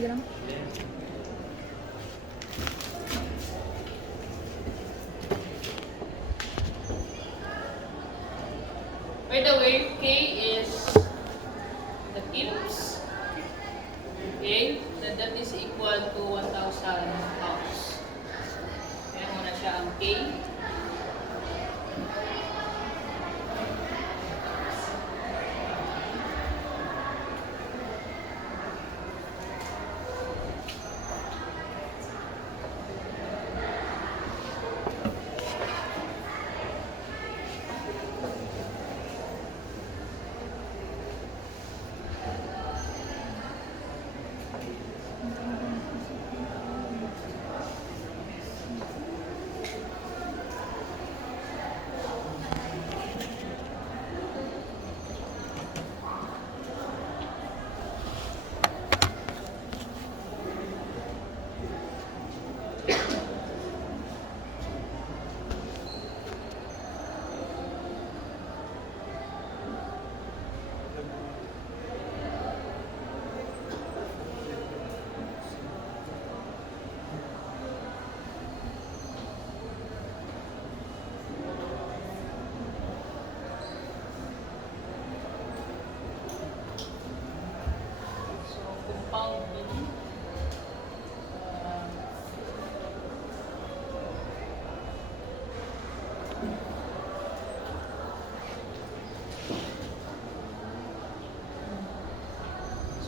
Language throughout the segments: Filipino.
Sige lang. By the way, K is the kilos. Okay? That is equal to 1,000 pounds. Kaya muna siya ang K.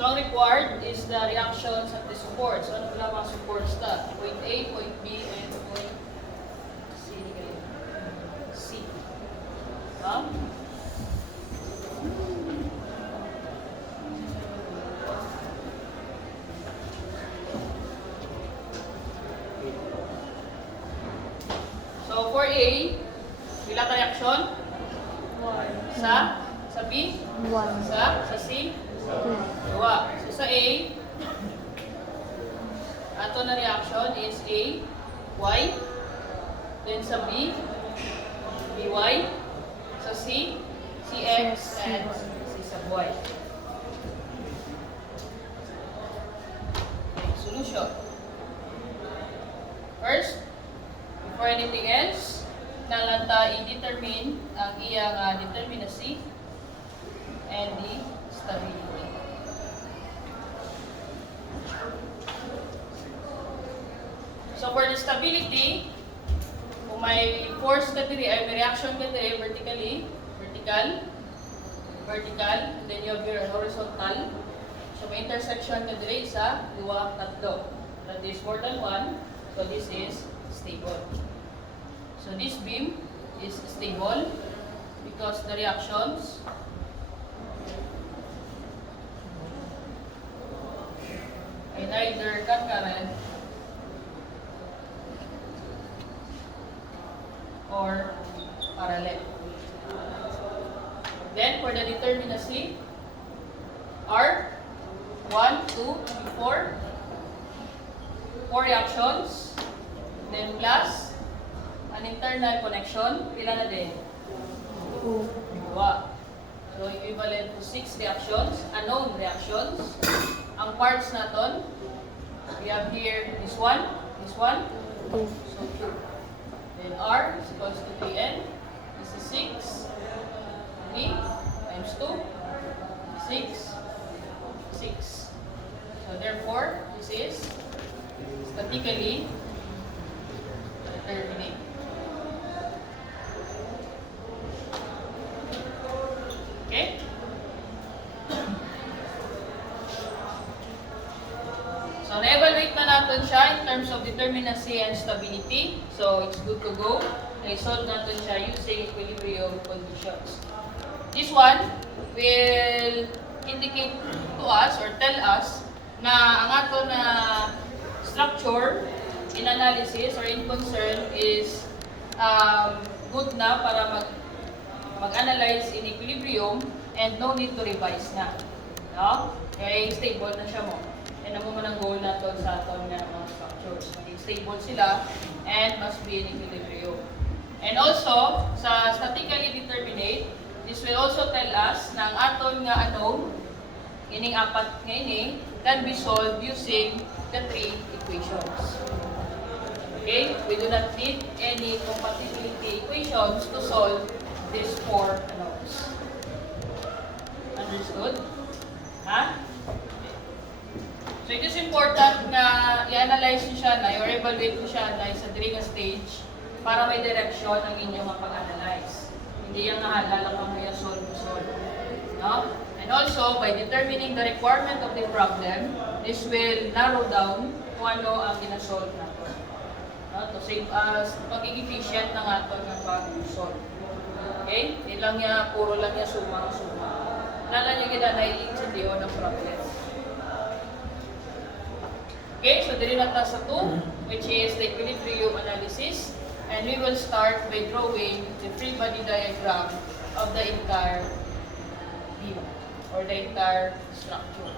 So, ang required is the reactions at the supports. So, ano pala mga supports na? Point A, point B, and point C. C. Huh? So, for A, ilang ka reaction? 1. Sa B? 1. Sa C? 2. So sa A, ato na reaction is A, Y. Then sa B, BY. Sa C, CX. And C sub Y. Okay, solution. First, before anything else, nalanta i-determine ang iyang determinacy and the stability. So for the stability, kung may force ka diri, ay may reaction ka diri vertically, vertical, and then you have your horizontal. So may intersection ka diri sa duwa, tatlo. That is more than 1, so this is stable. So this beam is stable because the reactions ay neither concurrent or parallel. Then for the determinacy, R 1, 2, 4 reactions, then plus an internal connection, pila na din? 2. So equivalent to 6 reactions, unknown reactions. Ang parts naton, we have here this one, so 2. Then R is equals to 3N. This is 6. 3 times 2. 6. 6. So therefore, this is statically determinate. Okay? So na-evaluate na natin siya in terms of determinacy and stability. So it's good to go. Na-solve natin siya using equilibrium conditions. This one will indicate to us or tell us na ang ato na structure in analysis or in concern is good na para mag-analyze in equilibrium and no need to revise na. No? Kaya stable na siya mo. Yan ang mga goal natin sa aton nga mga structures. Maging stable sila and must be in equilibrium. And also, sa statically determinate, this will also tell us na ang aton nga unknown, ining apat nga ini, can be solved using the three equations. Okay? We do not need any compatibility equations to solve these four unknowns. Understood? Ha? So it is important na i-analyze nyo siya na, or evaluate nyo siya na sa during a stage para may direction ang inyong pag-analyze. Hindi yung nahalala kang may solve. No? And also, by determining the requirement of the problem, this will narrow down kung ano ang ginasolve natin. No? To save us, magiging efficient na nga ito ng pag-solve. Okay? Hindi lang niya, puro lang niya suma. Lala niyo kita na i-intindiho ng problem. Okay, so dito na tayo sa 2, which is the equilibrium analysis. And we will start by drawing the free body diagram of the entire beam or the entire structure.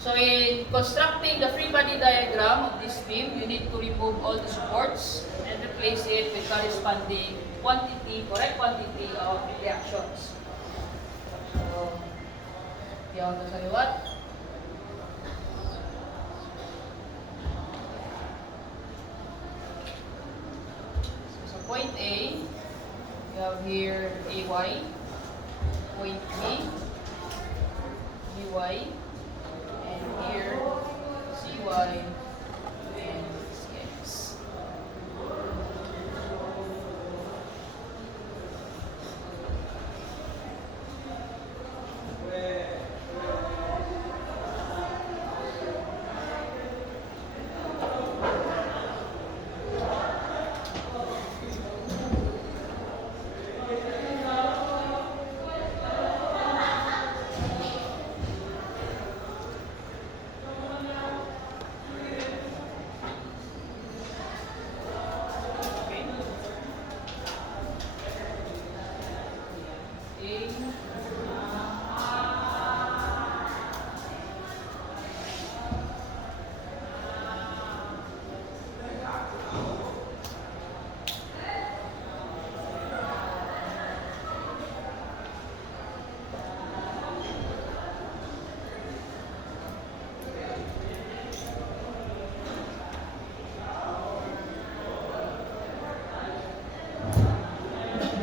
So in constructing the free body diagram of this beam, you need to remove all the supports and replace it with corresponding correct quantity of reactions. So, yan na sa liwat. So, point A, we have here AY, point B, BY, and here CY, and CX.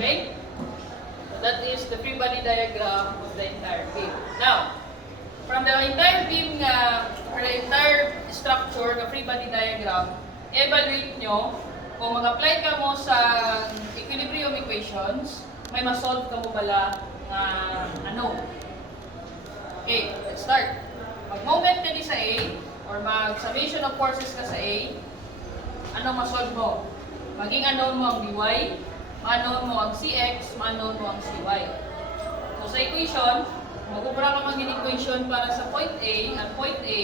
Okay? So that is the free body diagram of the entire beam. Now, from the entire beam or the entire structure, the free body diagram, evaluate nyo kung mag-apply ka mo sa equilibrium equations, may ma-solve ka mo bala na ano. Okay, let's start. Mag-moment ka di sa A, or mag-summation of forces ka sa A, anong ma-solve mo? Maging unknown mo ang BY, ma-unknown mo ang CX, ma-unknown mo ang CY. So sa equation, mag-ubra ka maging equation para sa point A, at point A,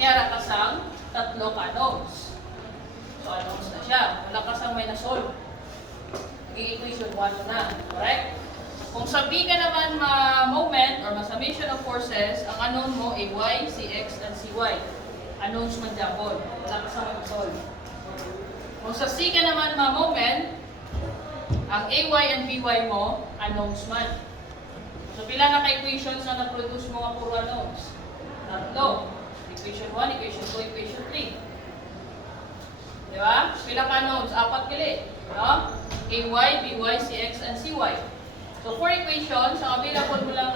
may ara ka sang tatlo unknowns. So unknowns na siya. Wala ka sang may na-solve. Naging equation 1 na. Correct? Kung sa B ka naman ma-moment or ma-summation of forces, ang unknown mo ay Y, CX, and CY. Unknowns man dyan. Wala ka sang may na-solve. Kung sa C ka naman ma-moment, ang AY and BY mo, unknowns man. So, pila na ka-equations na na-produce mo nga puro unknowns? Tatlo. Equation 1, equation 2, equation 3. Di ba? Pila ka unknowns? Apat kili. No? AY, BY, CX, and CY. So, 4 equations. Ang available mo lang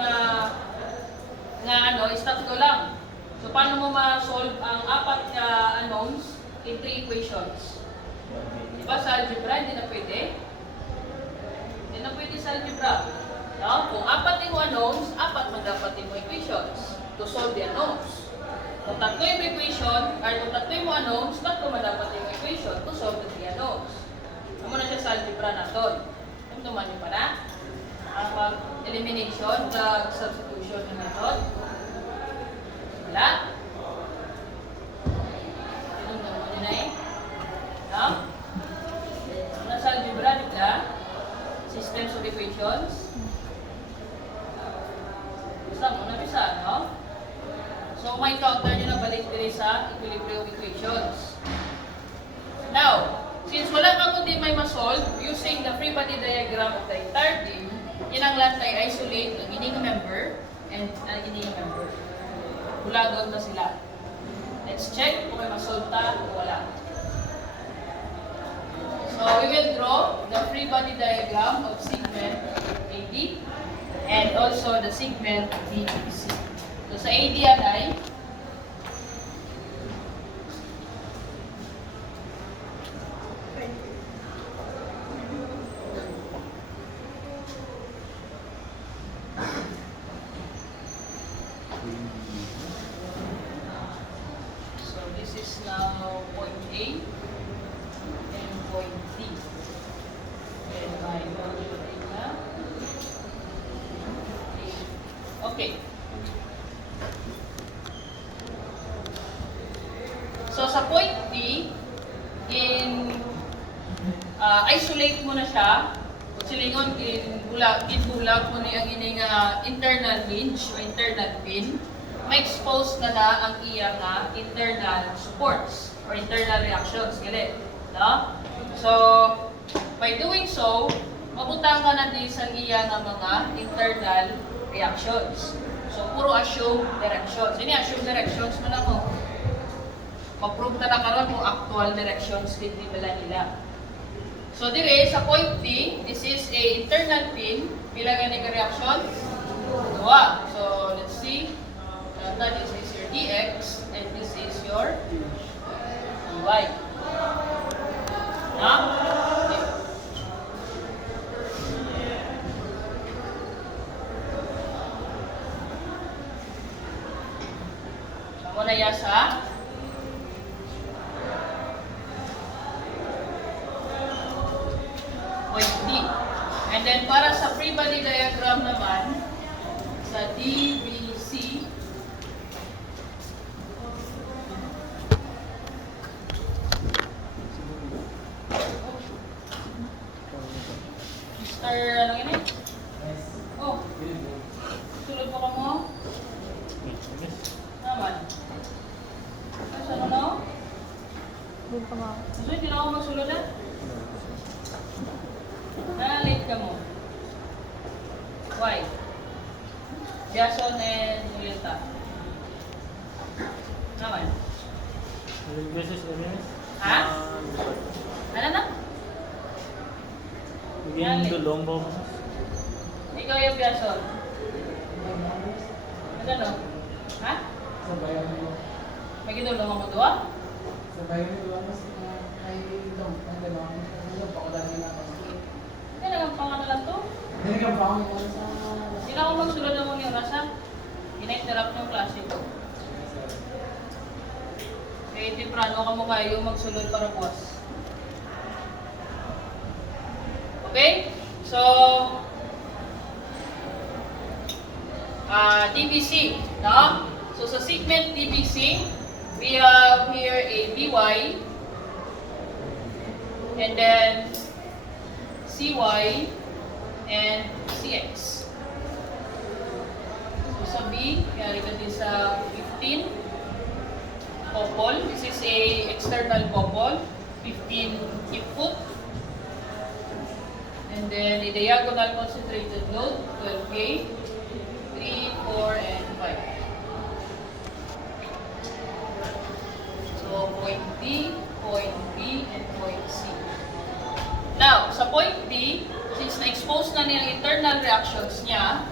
is tatlo lang. So, paano mo ma-solve ang apat na unknowns in 3 equations? Diba sa algebra, hindi na pwede? Hindi na pwede sa algebra. No? Kung apat yung unknowns, apat magdapat yung equations to solve the unknowns. Kung tatlo yung equation, or kung tatlo yung unknowns, tatlo madapat yung equation to solve the three unknowns. Amo na siya sa algebra natin. Tumtuman niyo pa na? Ang elimination, the substitution na natin. Wala? Tumtuman niyo na eh. No? Nasa algebra, diba? Systems of equations. Basta mo na bisa, no? So, may counter nyo na balik diri sa equilibrium equations. Now, since wala ka kundi may ma-solve using the free body diagram of the entire beam, yun ang lantay ay i-isolate ang ining member and ang ining member. Bulagon na sila. Let's check kung may masolta o wala. So we will draw the free body diagram of segment AD and also the segment DBC. So sa AD ay now point A and point D. And my okay. So sa point D, isolate mo na siya. Silingon bulag mo na ang ining internal hinge o internal pin. Ma-expose na ang iyang internal supports or internal reactions. Galit. No? So, by doing so, mabutang ka na din sa iyang mga internal reactions. So, puro assume directions. Ini assume directions mo lang mo. Mag-prove na karon kung actual directions din nila. So, dire sa point D, this is a internal pin. Pila gani ka reaction? Dua. So, let's see. This is your dx and this is your dy. Na? Okay. Samo na yasa. Point D. And then para sa free body diagram naman, sa DBC, ano yun eh? Oh. Sulod mo ka mo? Naman. Ano na? Doon ka mga. So, hindi na ako magsulod na? Na-late ka mo. Why? Jason and Julieta. Naman. Ha? Ano na? Begin the long bomb. Ikaw yung Jason. Ano? Ha? Sabayan mo. May ginulong ako doon? Sabayan mo doon mas ay long. Ang dalawa mo. Ano pa ko dahil na ako. Kaya lang pangalan lang to. Hindi ka pa ako sa... Hindi na ako magsulod ng mga rasa. Ina-interrupt ng klase ko. Kaya temprano ka mo kayo magsulod para buwas. Okay? So, DBC, no? So, sa segment DBC, we have here a DY, and then CY, and CX. So, sa B, kaya ito din sa 15, couple. This is a external couple, 15 hip foot. And then the diagonal concentrated load, 12K, 3, 4, and 5. So, point D, point B, and point C. Now, sa point D, since na-expose na niya ang internal reactions niya,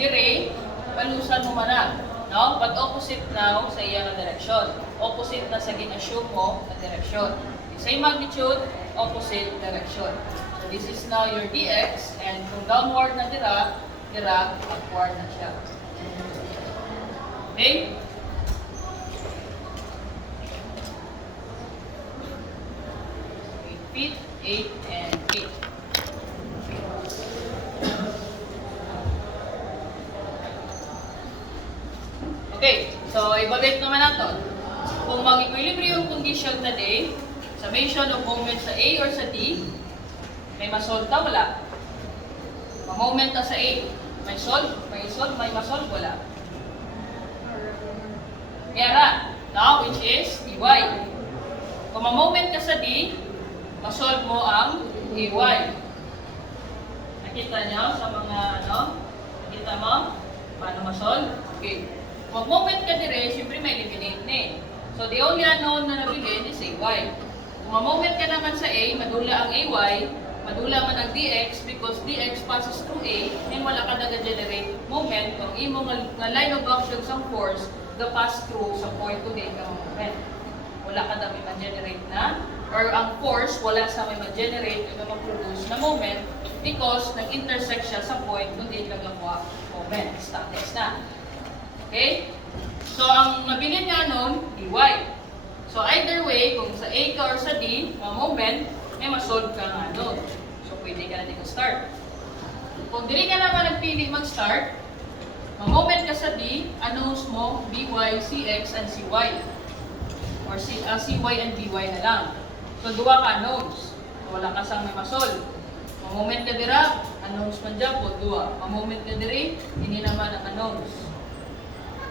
dire, palusan mo man no? But opposite now sa iyang direction. Opposite na sa gin-assume mo na direction. Same magnitude, opposite direction. This is now your dx, and kung downward na dira, upward na siya. Okay? 8 feet, 8, and 8. Okay, so evaluate naman natin. Kung mag-equilibrium condition na day, summation of moment sa A or sa D, may masolve ka, wala. Ma-moment ka sa A, may solve, may masolve, wala. Kaya now, which is dy. Kung ma-moment ka sa D, masolve mo ang AY. Nakita niyo sa mga Kita mo? Paano ma-solve? Okay. Mag-moment ka dire, siyempre may eliminate na eh. So, the only unknown na nabilin is AY. Kung ma-moment ka naman sa A, madula ang AY, madula man ang DX because DX passes through A, and wala ka nag-generate moment kung imo nga line of action sa force the pass through sa point to date ang moment. Wala ka na may ma-generate na, or ang force wala sa may ma-generate o ma-produce na moment because nag-intersect siya sa point kung date lang nakuha moment. Status na. Okay? So, ang nabilin nga nun, dy. So, either way, kung sa A ka or sa D, moment, may ma-solve ka nga nun. So, pwede ka na dito start. Kung dili ka naman nagpili mag-start, ma-moment ka sa D, announce mo by, cx, and cy. Or cy and by na lang. So, duwa ka announce. Wala ka sang may ma-solve. Ma-moment ka dira, announce man dyan po, duwa. Ma-moment ka diri, hindi naman ang announce.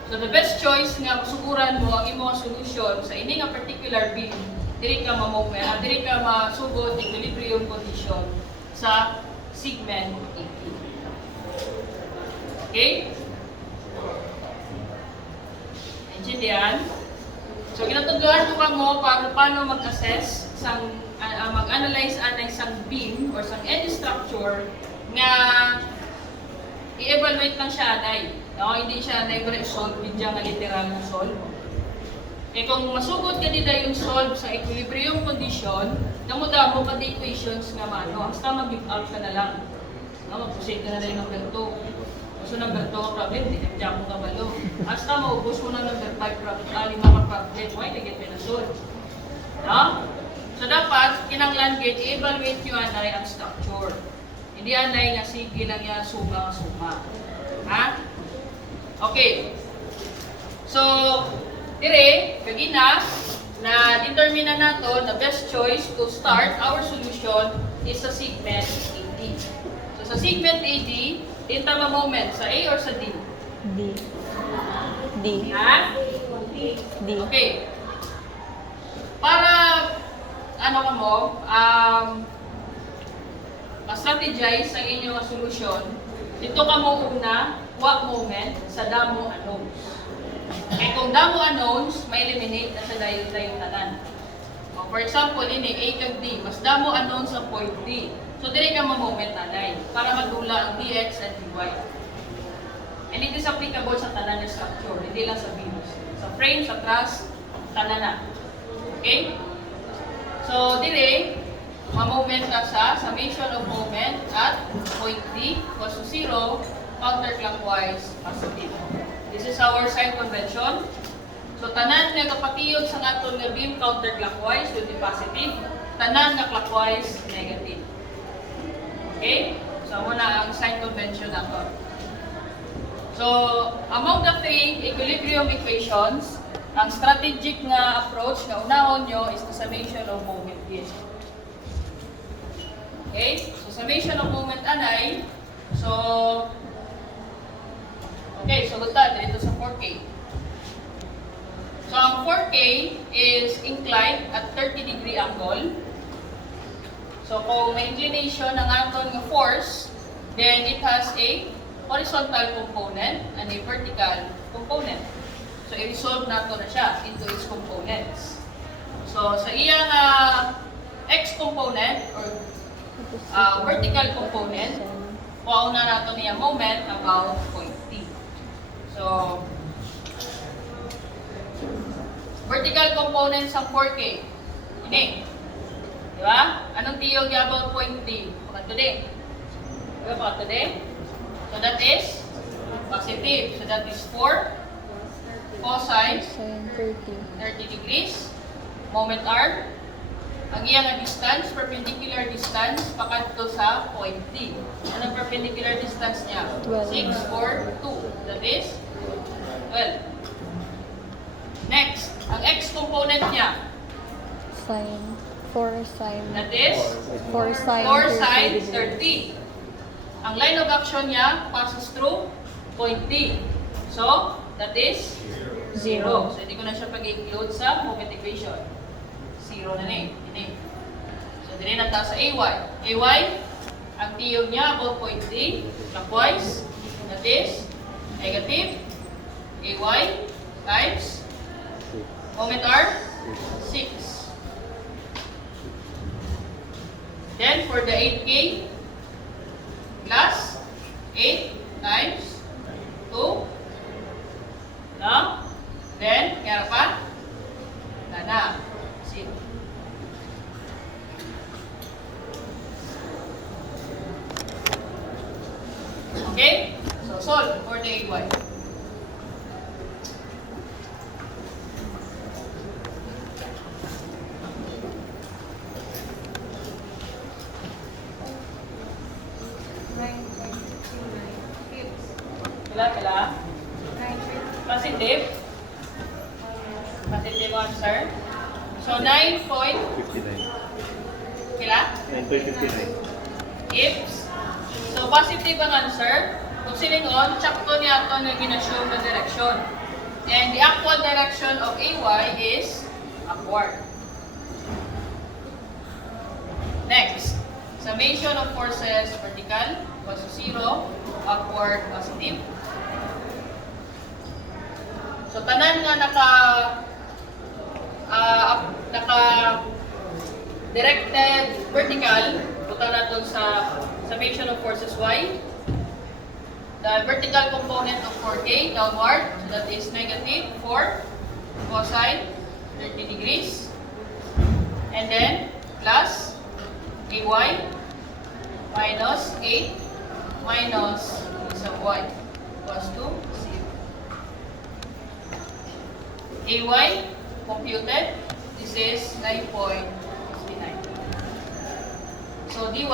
So the best choice nga masuguran mo ang imong solution sa ini nga particular beam, diri ka diri ka masugod equilibrium condition sa segment 80. Okay? Intindihan? So ginatudloan ko mo para paano mag-assess sang mag-analyze anay sang beam or sang any structure nga i-evaluate lang siya anay. No, hindi siya na-solve, hindi nga literal na solve. Eh kung masugod ka nila yung solve sa equilibrium condition, damo-damo pa the equations nga mano, hasta mag-give up ka na lang. No, mag-proceed ka na rin number 2. So number 2 problem, hindi ka mo kabalo. Hasta maubos mo na number 5 problem, 5 problem, why na get na solve? No? So dapat, kinanglan get, i-evaluate nyo anay ang structure. Hindi anay nga sige lang yan, suma. Ha? Okay. So, dire, kagina, na determine na nato the best choice to start our solution is sa segment 80. So, sa segment 80, dito ma moment, sa A or sa D? D. Ha? D. Okay. Para, ano ka mo, ma-strategize ang inyong solution, dito ka mo una, what moment sa damo unknowns. Kaya kung damo unknowns, may eliminate na sa dayon-dayon tanan. For example, ini A kag D, mas damo unknowns sa point D. So, dire ka ma-moment nanay para magdula ang dx and dy. And it is applicable sa tanan na structure, hindi lang sa beams. Sa frame, sa truss, tanan na. Okay? So, dire, ma-moment ka sa summation of moment at point D equals to 0, counterclockwise positive. This is our sign convention. So, tanan nga kapatiyod sa aton nga beam counterclockwise will be positive. Tanan nga clockwise, negative. Okay? So, muna ang sign convention nato. So, among the three equilibrium equations, ang strategic nga approach na unahon nyo is the summation of moment gain. Okay? So, summation of moment anay. So, okay, so guta dito sa 4K. So, ang 4K is inclined at 30-degree angle. So, kung may inclination ng aton ng force, then it has a horizontal component and a vertical component. So, i-resolve nato na siya into its components. So, sa iyang x component or vertical component, kuha na nato niya moment about point T. So, vertical component sa 4K. Ini. Di ba? Anong tiyog niya about point T? Pakad today. Di ba pakad today? So, that is positive. So, that is 4 cosine 30 degrees. Moment R. Ang iyang distance, perpendicular distance, pakadto sa point D. Anong perpendicular distance niya? 6 or 2. That is 12. Next, ang x component niya. Sine. 4 sine. That is 4 sine 4 sine 30. Ang line of action niya passes through point D. So, that is 0. So, hindi ko na siya pag-include sa moment equation. 0 na ni. So, din na sa AY. AY, ang tiyog niya about point D, clockwise. That this? Negative AY times moment R 6. Then for the 8K, plus 8 times 2. No? Then, kaya pa? Wala na. 0. Okay? So, solve for the AY. Kila? Positive? Positive answer. So, 9 point, 59. kila? 9.59. Gives. So, positive ang answer. Kung silingon, sakto niya ito na ginassume na direction. And the actual direction of AY is upward. Next, summation of forces vertical was 0, upward positive. So, tanan nga naka directed vertical, punta natin sa summation of forces Y. The vertical component of 4K downward, so that is negative 4 cosine 30 degrees. And then plus AY minus 8 minus isang Y equals to 0. AY computed, this is 9.69. So dy,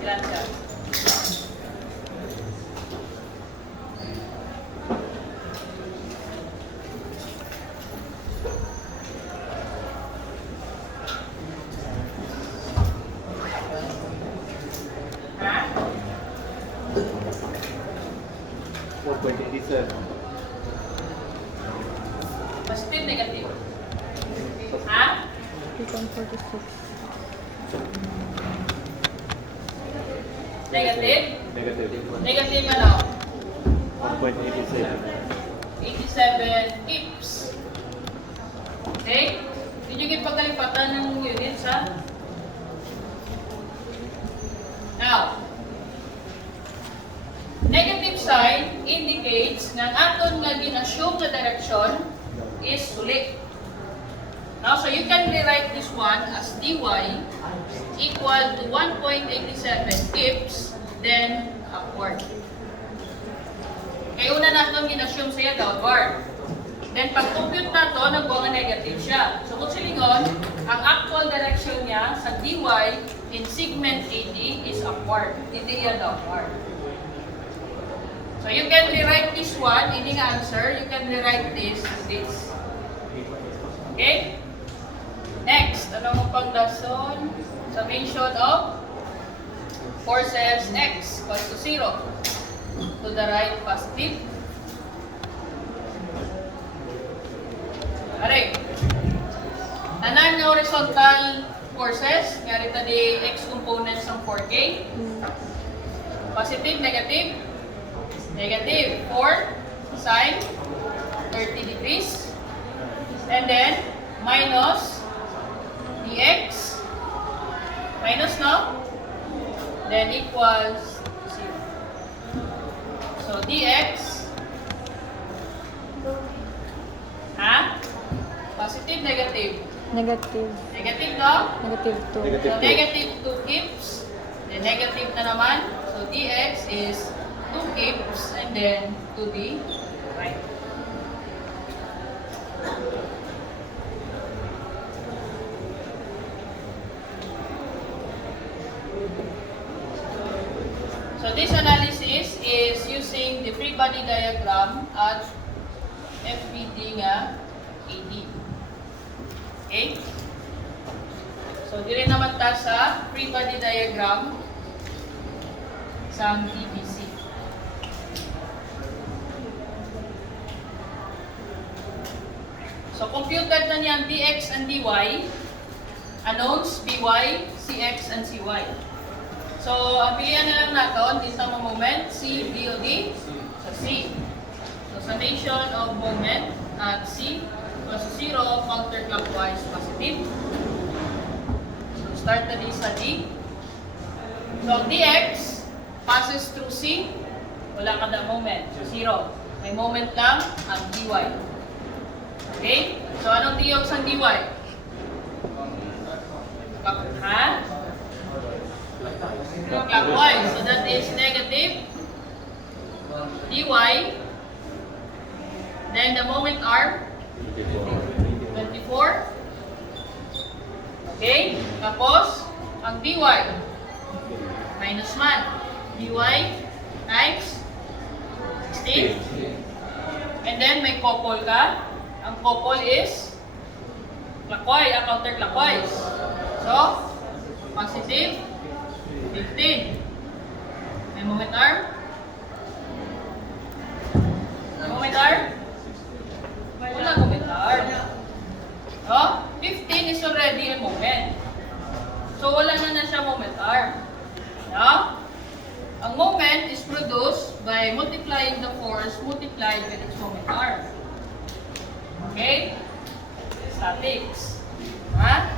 ilan siya? Ha? 4.87. Positive, negative? Ha? 3.46. Negative? Negative. Negative ano? 1.87. 87 kips. Okay? Hindi nyo ipagkalipatan ng units, ha? Now, negative sign indicates na aton nga ginassume na direction is uli. Now, so you can rewrite this one as dy equal to 1.87 kips, then upward. Kaya una natin ginassume siya downward. Then pag-compute na to, nagbuha nga negative siya. So kung silingon, ang actual direction niya sa dy in segment AD is upward, hindi yan downward. So you can rewrite this one, ini nga answer, you can rewrite this as this. Okay? Next, ano mo pang dason? Summation of forces x equals to 0. To the right, positive. Alright. Tanan nga horizontal forces, nga rita di x components ng 4K. Positive, negative. Negative 4 sine 30 degrees. And then minus dx. Minus, no? Then equals 0. So dx, ha? Positive, negative? Negative. Negative, no? Negative 2. Negative. So negative 2 kips. Then negative na naman. So dx is 2 kips and then to the right. So this analysis is using the free body diagram at FPD nga AD. Okay? So dire naman ta sa free body diagram sa DBC. So computed na niyan dx and dy, unknowns by, cx and cy. So, ang pilihan na lang natin, this ang moment, C, D, o D? Sa C. So, summation of moment at C equals to 0, counterclockwise positive. So, start na din sa D. So, dx passes through C, wala ka na moment, so 0. May moment lang ang dy. Okay? So, anong tiyog sa dy? Ha? Clockwise. So, that is negative dy. Then, the moment arm, 24. Okay? Tapos, ang dy, minus 1. dy times 16. And then, may couple ka. Ang couple is clockwise, counterclockwise. So, positive 15. May moment arm. Moment arm? Wala moment arm. Oh, 15 is already a moment. So, wala na siya moment arm. No? Ang moment is produced by multiplying the force multiplied with its moment arm. Okay? Statics. Ha?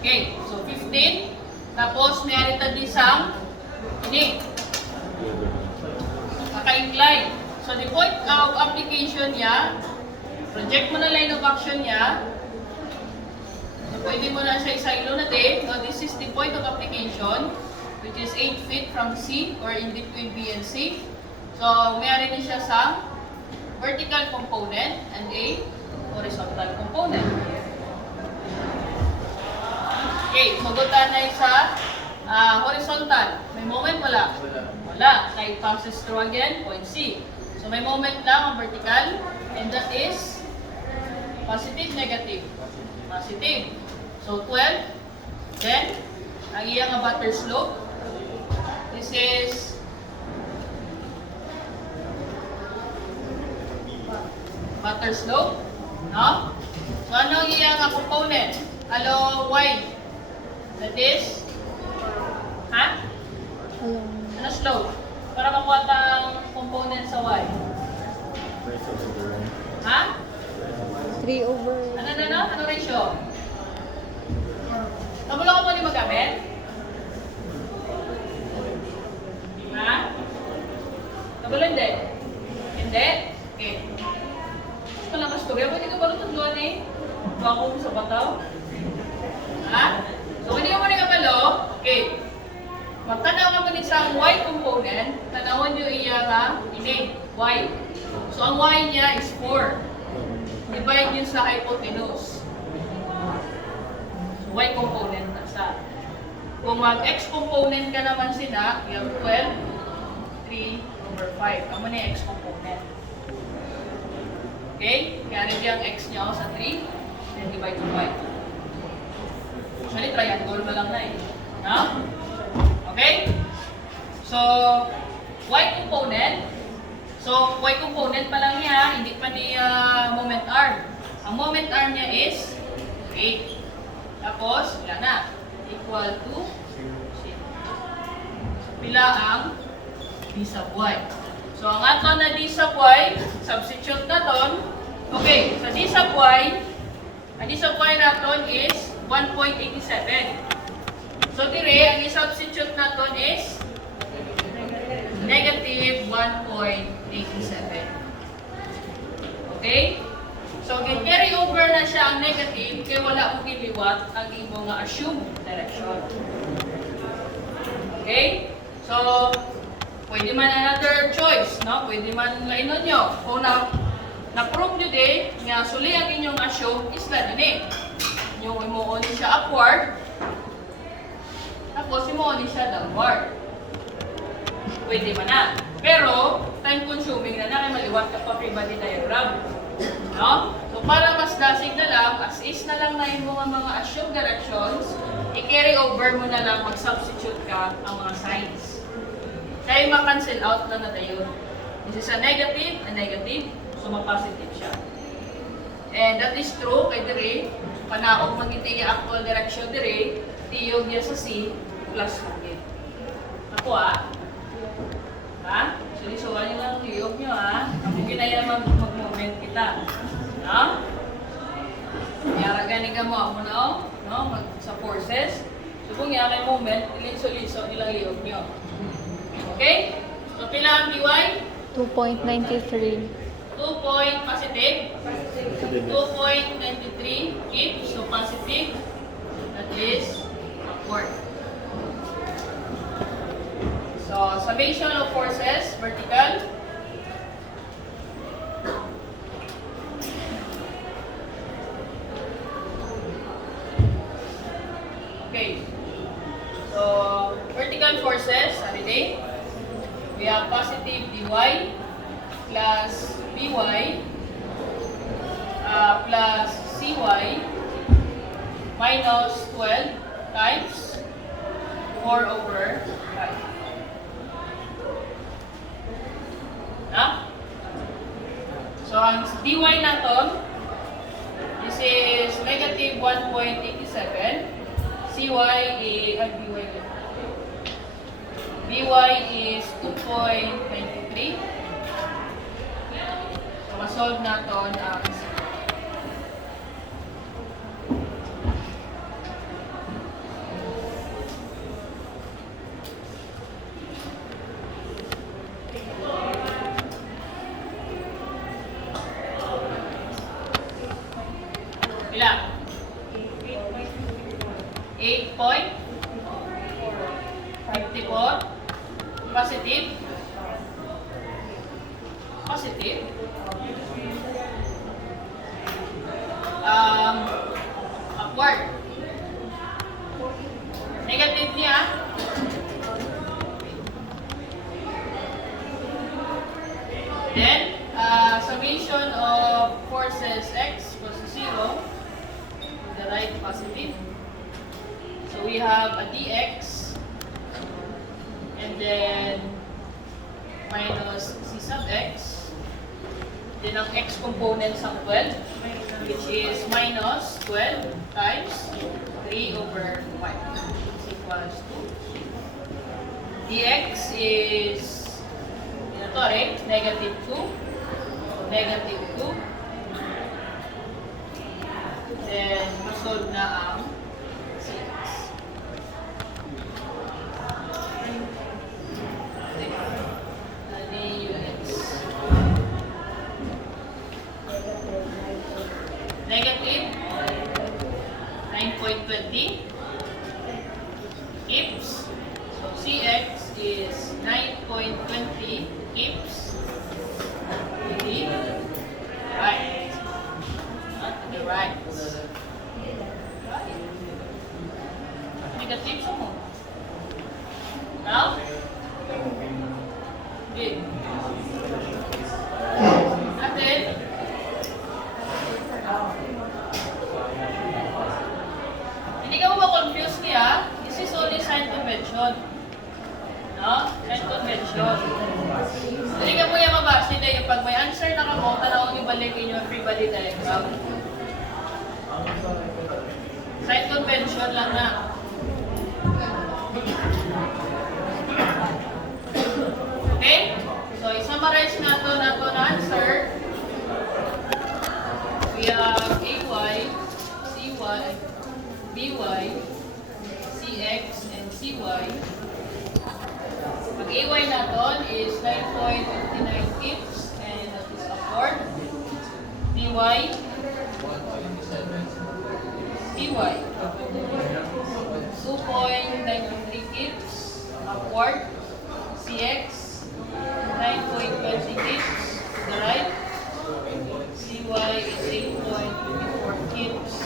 Okay, so 15. Tapos, may arita disang ini. Kaka-incline. So, the point of application niya, project mo na line of action niya. So, pwede mo na siya isailo natin. So, this is the point of application, which is 8 feet from C or in between B and C. So, mayroon din siya sa vertical component and a horizontal component. Okay, magutan na sa horizontal. May moment wala? Wala. Kaya passes through again, point C. So, may moment lang ang vertical, and that is positive, negative. Positive. So, 12. Then, ang iyang butter slope. This is butter slope. No? So, ano ang iyang component? Along Y. That is? Ha? Ano slope? Para makuha tang component sa Y. Ha? 3 over... Ano ratio? Nabulo ko po ni magamit? Ha? Nabulo hindi? Hindi? Okay. Gusto lang kasturya. Pwede ka ba rin tagluan eh? Bako sa bataw? Ha? So, hindi ka mo rin kabalo. Okay. Magtanaw ka mo sa Y component. Tanawan nyo iya nga ini. Y. So, ang Y niya is 4. Divide yun sa hypotenuse. So, Y component na sa. Kung mag-X component ka naman sila, you have 12, 3 over 5. Amo na yung X component. Okay? Kaya rin yung X niya sa 3, then divide to 5. Actually, triangle ba lang na eh. No? Okay? So, Y component. So, Y component pa lang niya, hindi pa ni moment arm. Ang moment arm niya is 8. Tapos, wala na. Equal to 6. Pila ang D sub Y. So, ang ato na D sub Y, substitute na ton. Okay, sa D sub Y, ang D sub Y naton is 1.87. So, dire, ang i-substitute naton is negative 1.87. Okay? So, carry over na siya ang negative kaya wala mong giliwat ang imong assumed direction. Okay? So, pwede man another choice, no? Pwede man lainon nyo. Kung na-prove nyo din, nga suli ang inyong assume is na din eh. Yung imuon siya upward, tapos imuon siya downward. Pwede man na. Pero, time consuming na kaya maliwat ka pa free body diagram. No? So, para mas dasig na lang, as is na lang na yung mga assumed directions, i-carry over mo na lang, mag-substitute ka ang mga signs. Kaya ma-cancel out na tayo. This is a negative, so ma-positive siya. And that is true, kay dire, Panaog magiti yung actual direction dire, tiyog niya sa C, plus lugit. Ako ha? So, isuwan niyo lang tiyog niyo Kung ginaya mag-moment kita. No? Yara gani ka mo no? Sa forces. So, kung yara yung moment, ilinso-linso nilang liyog niyo. Okay? So, pila ang DY? 2.93. 2 point positive. 2.93 keep. So, positive. That is upward. So, summation of forces, vertical. Okay. So, vertical forces, everyday. We have positive dy plus by plus cy minus 12 times 4 over 5. So, ang dy natin, this is negative 1.87. cy by is 2.93. So, masolve natin ang ilan? 8.54 positive upward negative niya then summation of forces x equals to 0 the right positive. So we have a dx and then minus c sub x. Then ang x component sa 12 which is minus 12 times 3 over 5 is equals to dx is negative 2. So negative 2. Then masolve na ang cx. Negative 9.20 kips. So cx is 9.20 kips to the right. Not to the right. Negative siya mo. Now? Okay. At then, hindi ka mo ma-confuse niya, this is only sign convention. No? Sign convention. Hindi ka mo yan mabasa dahil pag may answer na ka mo, tanawag yung balik in your free body diagram. Sign convention lang na. Okay? So, i-summarize natin na answer. We have AY, CY, BY, CX, and CY. Pag AY natin is 9.59 kips and that is upward. BY, 2.93 kips upward. CX, 9.20 kips to the right. CY is 8.54 kips.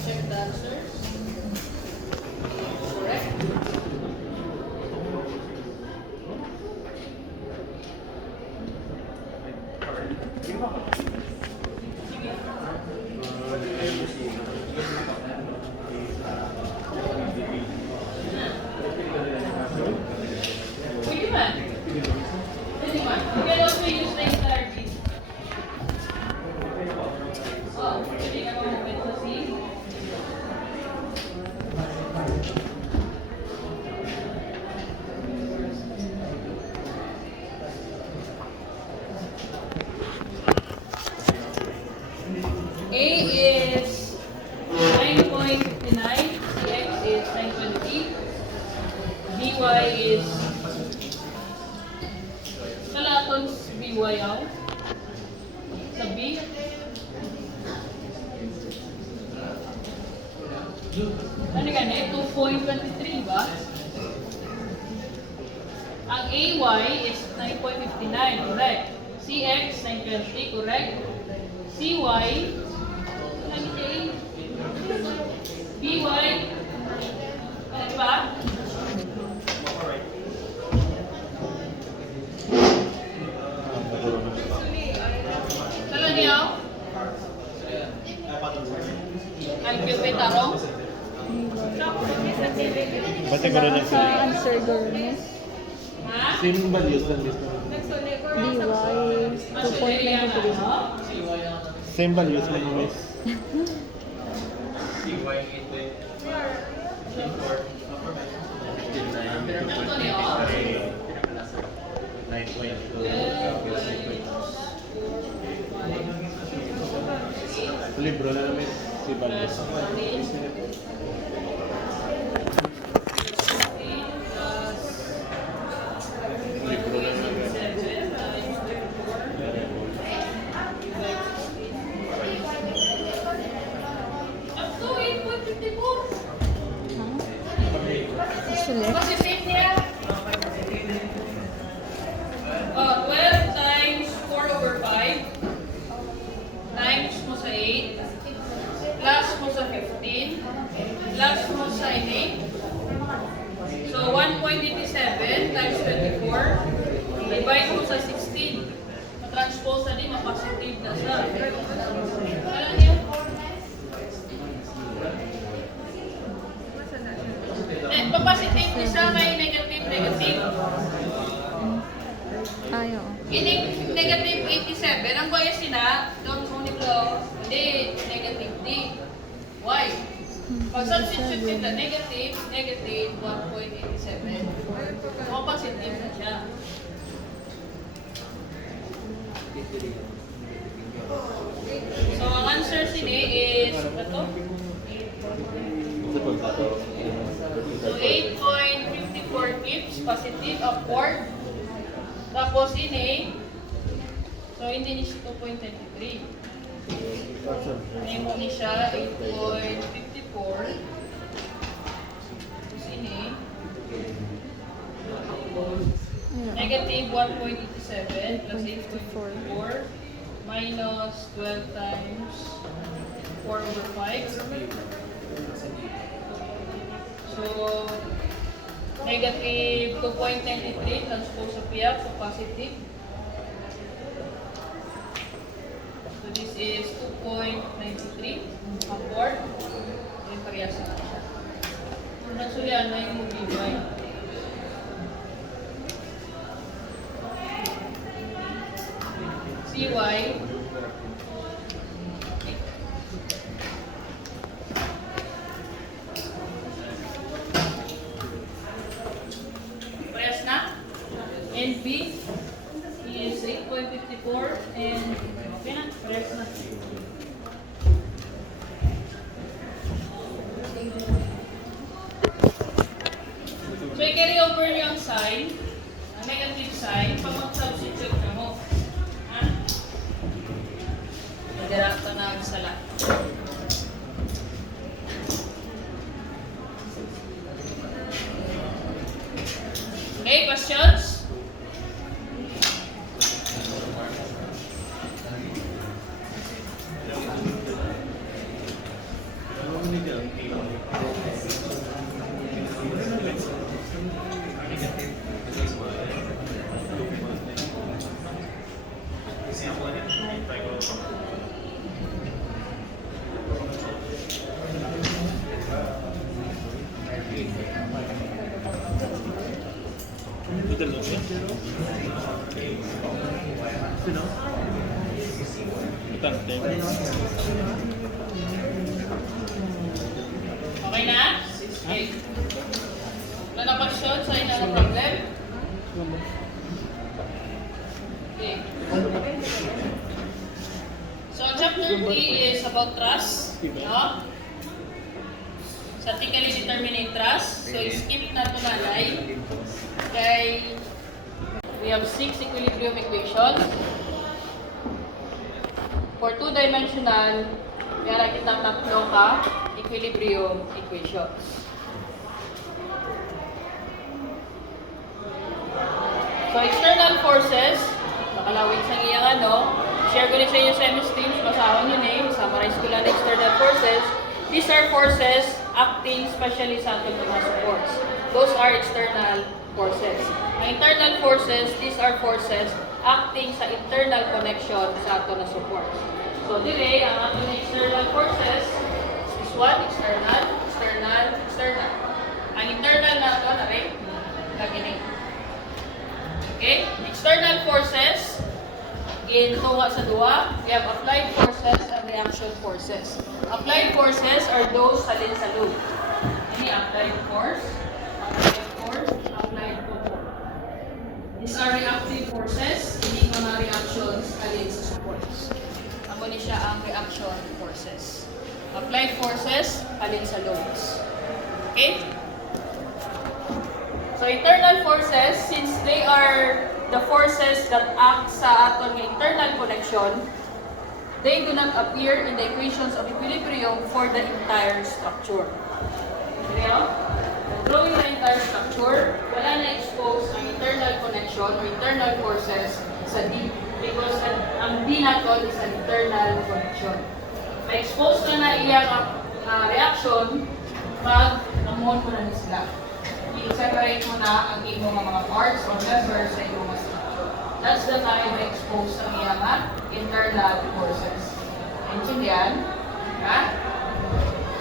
Check the answers. Correct. BY is kalaton BY ang sa B. Ano gani? 2.23 ba? Ang AY is 9.59, correct? CX, 9.20, correct? CY, BY, ano ba? Tala niyo? Calculate tarong? Ba't siguro niya Sa answer girl, Ha? Same values lang dito. BY 2.93. Same values lang miss. Ito niyo? 9.2. Libro na namin si values. Libro na namin. Up to 8.54. Sulit. Positive niya. 12 times 4 over 5 times mo sa 8 plus mo sa 15 plus mo sa 8. So 1.87 times 24 divide mo sa 16. Matranspose na din, mapositive na siya. Alam niyo? Papositive ni siya may negative. Ayo. Ini negative 87. Ang bias nila, doon sa uniblo, hindi negative D. Why? Pag substitute nila, negative 1.87. So, positive na siya. So, ang answer sini is, ito? So, 8.54 pips, positive, upward. Tapos ini, so hindi ni siya 2.23. Nemo ni siya 8.54. Tapos ini, negative 1.87 plus 8.4 minus 12 times 4 over 5. So, negative 2.93 transpose sa PF, so positive. So this is 2.93 upward. Yung parehas na siya. Nasulian na yung mag-divide. CY and B is 8.54 and okay na, rest na. So, i-carry over niyo ang sign, ang negative sign, pag mag-substitute na mo. Ha? Madirap ka na ang sala. Okay, questions? Okay na? Okay. Wala na question? So, yun na problem? Okay. So, chapter 3 is about trust. No? Statically determinate trust. So, skip na ito lalay. Okay. We have 6 equilibrium equations. For 2-dimensional, meron kitang tatlo ka equilibrium equations. So, external forces, nakalawin sa iyang share ko rin sa inyo sa MS-Teams, basahon yun summarize ko lang external forces. These are forces acting specially sa ating mga supports. Those are external forces. Ang internal forces, these are forces acting sa internal connection sa ating supports. So, dire, ang ating external forces, this one, external, external, external. Ang internal na ito, naginig. Okay? External forces, tunga sa duwa, we have applied forces and reaction forces. Applied forces are those salin sa loop. Ini applied force, applied force. These are reactive forces, hindi mga reactions alin sa supports. Amo ni siya ang reaction forces. Applied forces, alin sa loads. Okay? So, internal forces, since they are the forces that act sa aton internal connection, they do not appear in the equations of equilibrium for the entire structure. Okay, drawing the entire structure, wala na expose ang internal connection or internal forces sa D because ang D naton is an internal connection. Ma-expose na iyang reaction pag namon mo na sila. I-separate mo na ang imong mga parts or members sa imong structure. That's the time na expose ang iyang internal forces. Intindihan?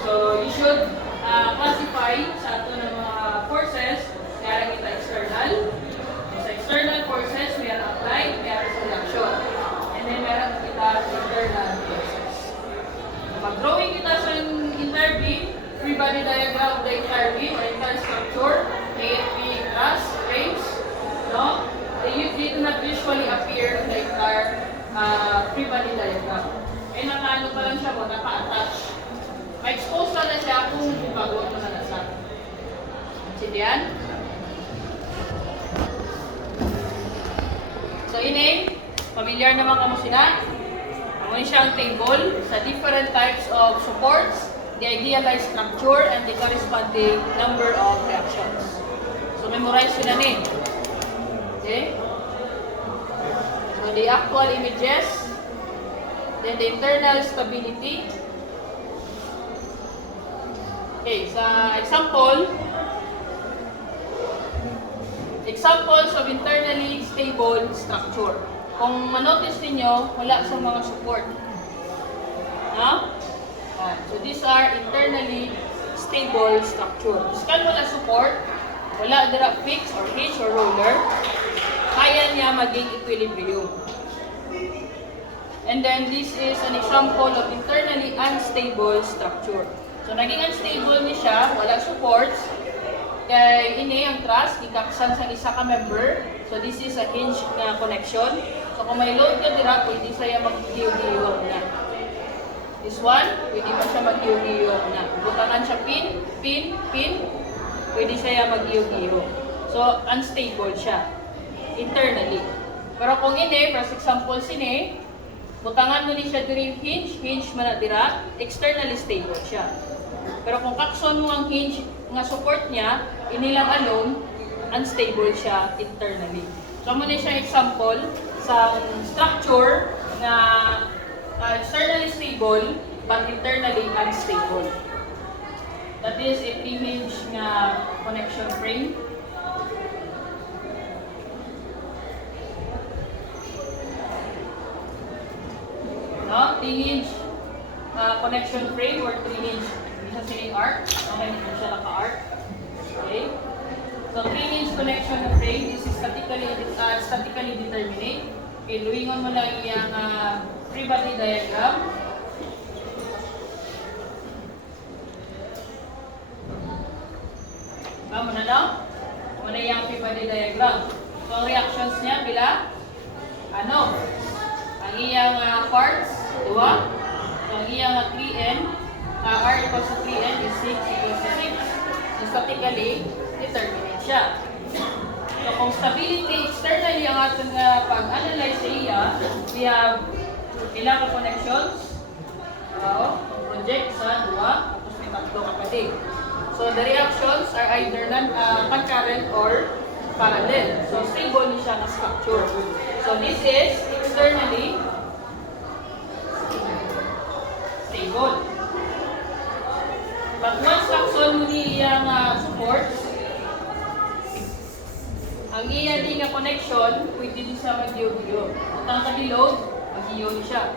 So, you should classify sa ato ng mga forces, kaya kita external. Sa external forces, may applied, may reaction. And then, meron kita internal forces. Mag-drawing kita sa entire beam, free body diagram of the entire beam or entire structure, AFP, glass, frames, no? They do not usually appear in the entire free body diagram. Eh, naka-ano pa lang siya mo, naka-attach. Ma-expose na siya kung bago mo na nasa. Sindihan? So, ini, familiar naman kamo sila. Ano siya ang table sa different types of supports, the idealized structure, and the corresponding number of reactions. So, memorize yun na ni. Okay? So, the actual images, then the internal stability. Okay, sa examples of internally stable structure. Kung manotice ninyo, wala sa mga support. So these are internally stable structure. Iskan wala support, wala dira fix or hitch or roller, kaya niya maging equilibrium. And then this is an example of internally unstable structure. So naging unstable ni siya, wala supports, kaya ini ang truss, ikaksan sa isa ka member. So this is a hinge na connection. So kung may load ka dira, pwede siya mag-hiyog-hiyog na. This one, pwede pa siya mag-hiyog-hiyog na. Butangan siya pin, pin, pin, pwede siya mag-hiyog-hiyog. So unstable siya, internally. Pero kung ini, for example sini, butangan mo ni siya during hinge, hinge man na dira, externally stable siya. Pero kung kakson mo ang hinge nga support niya, inilang alone, unstable siya internally. So, muna siya example sa structure na externally stable but internally unstable. That is a pre-hinge nga connection frame. No? Pre-hinge connection frame or pre-hinge. Hindi siya sining arc. Okay, hindi siya naka-arc. Okay? So, 3-hinge connection na frame, this is statically determinate. Okay, luwingon mo lang yung free body diagram. Muna lang. Muna yung free body diagram. So, ang reactions niya, bila? Ano? Ang iyang parts, 2. So, ang iyang 3n, R equals to 3n is 6 equals to 6. So, statically determinate siya. So, kung stability externally ang ating pag-analyze sa iya, we have ilang connections. Project sa duwa, tapos may tatlo kapatid. So the reactions are either concurrent or parallel. So stable ni siya na structure. So this is externally stable. But once lakson mo niya supports, ang iya di nga connection, pwede din siya mag-iyo-iyo. Utang ka di load, mag-iyo ni siya.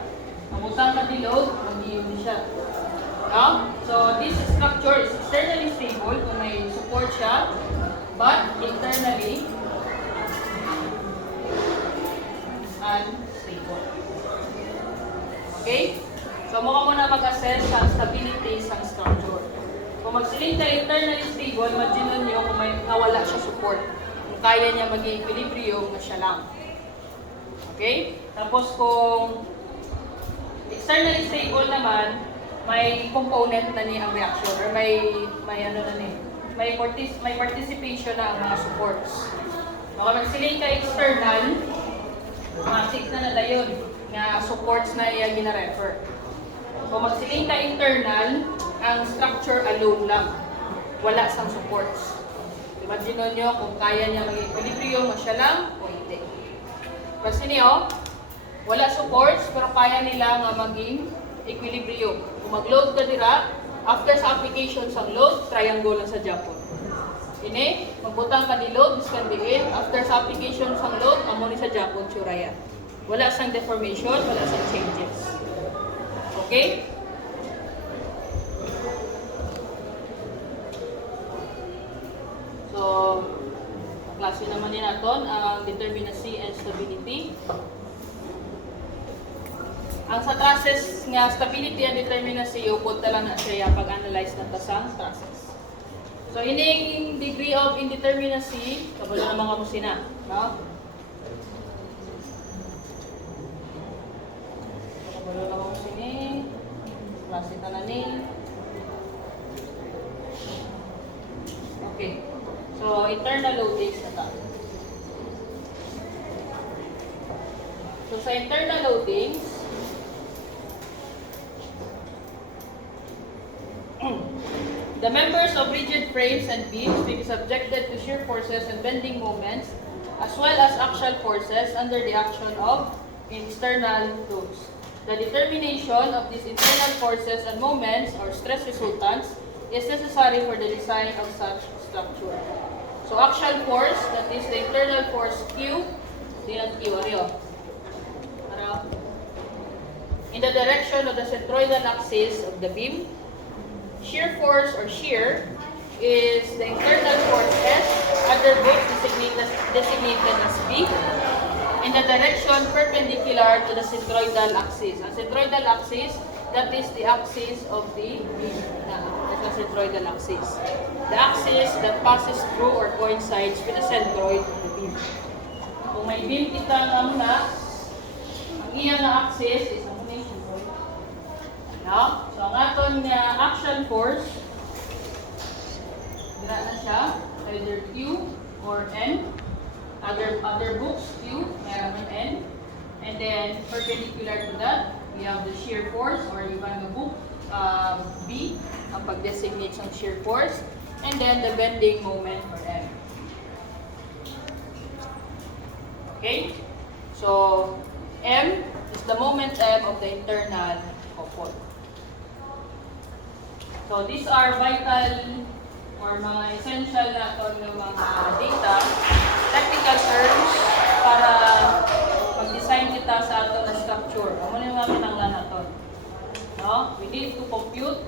Ang utang ka di load, mag-iyo ni siya. No? So this structure is externally stable kung may support siya, but internally unstable. Okay? So mukha muna mag-assess sa stability sa structure. Kung magsiling ka internally stable, imagine nyo kung may nawala siya support. Kung kaya niya maging equilibrium na siya lang. Okay? Tapos kung externally stable naman, may component na niya ang reaction or may participation na ang mga supports. Kung magsiling ka external, matik na dayon nga supports na iya gina-refer. Kung magsiling ka internal, ang structure alone lang. Wala sang supports. Imagine nyo kung kaya niya maging equilibrium o siya lang o hindi. Kasi niyo, wala supports pero kaya nila nga maging equilibrium. Kung mag-load ka dira, after sa application sa load, triangle lang sa Japon. Ini, magbutang ka ni load, diskandiin, after sa application sa load, amo ni sa Japon, tsurayan. Wala sang deformation, wala sang changes. Okay? So, klase naman din natin ang determinacy and stability. Ang sa traces nga stability and determinacy, upod lang na siya pag-analyze ng tasang traces. So, ining degree of indeterminacy, kabalo naman ka mo sina. No? Kabalo naman mo sini. Klase na ni. Okay. So, internal loadings na ta. So, sa internal loadings, the members of rigid frames and beams may be subjected to shear forces and bending moments, as well as axial forces under the action of external loads. The determination of these internal forces and moments, or stress resultants, is necessary for the design of such structure. So, axial force, that is the internal force Q, in the direction of the centroidal axis of the beam. Shear force or shear is the internal force S, other books designated as B, in the direction perpendicular to the centroidal axis. Ang centroidal axis, that is the axis of the beam. That's the centroidal axis. The axis that passes through or coincides with the centroid of the beam. Kung may beam kita nga muna, ang iya nga axis is ang centroid. No? So, ang aton nga action force, dira na siya, either Q or N. Other books, Q, meron ng N. And then, perpendicular to that, we have the shear force, or even the book, B, ang pag-designate ng shear force. And then, the bending moment for M. Okay? So, M is the moment M of the internal couple. So, these are vital or mga essential na ito ng mga data, technical terms, para mag-design kita sa ato na structure. Ano yung mga pinanglan nato? No? We need to compute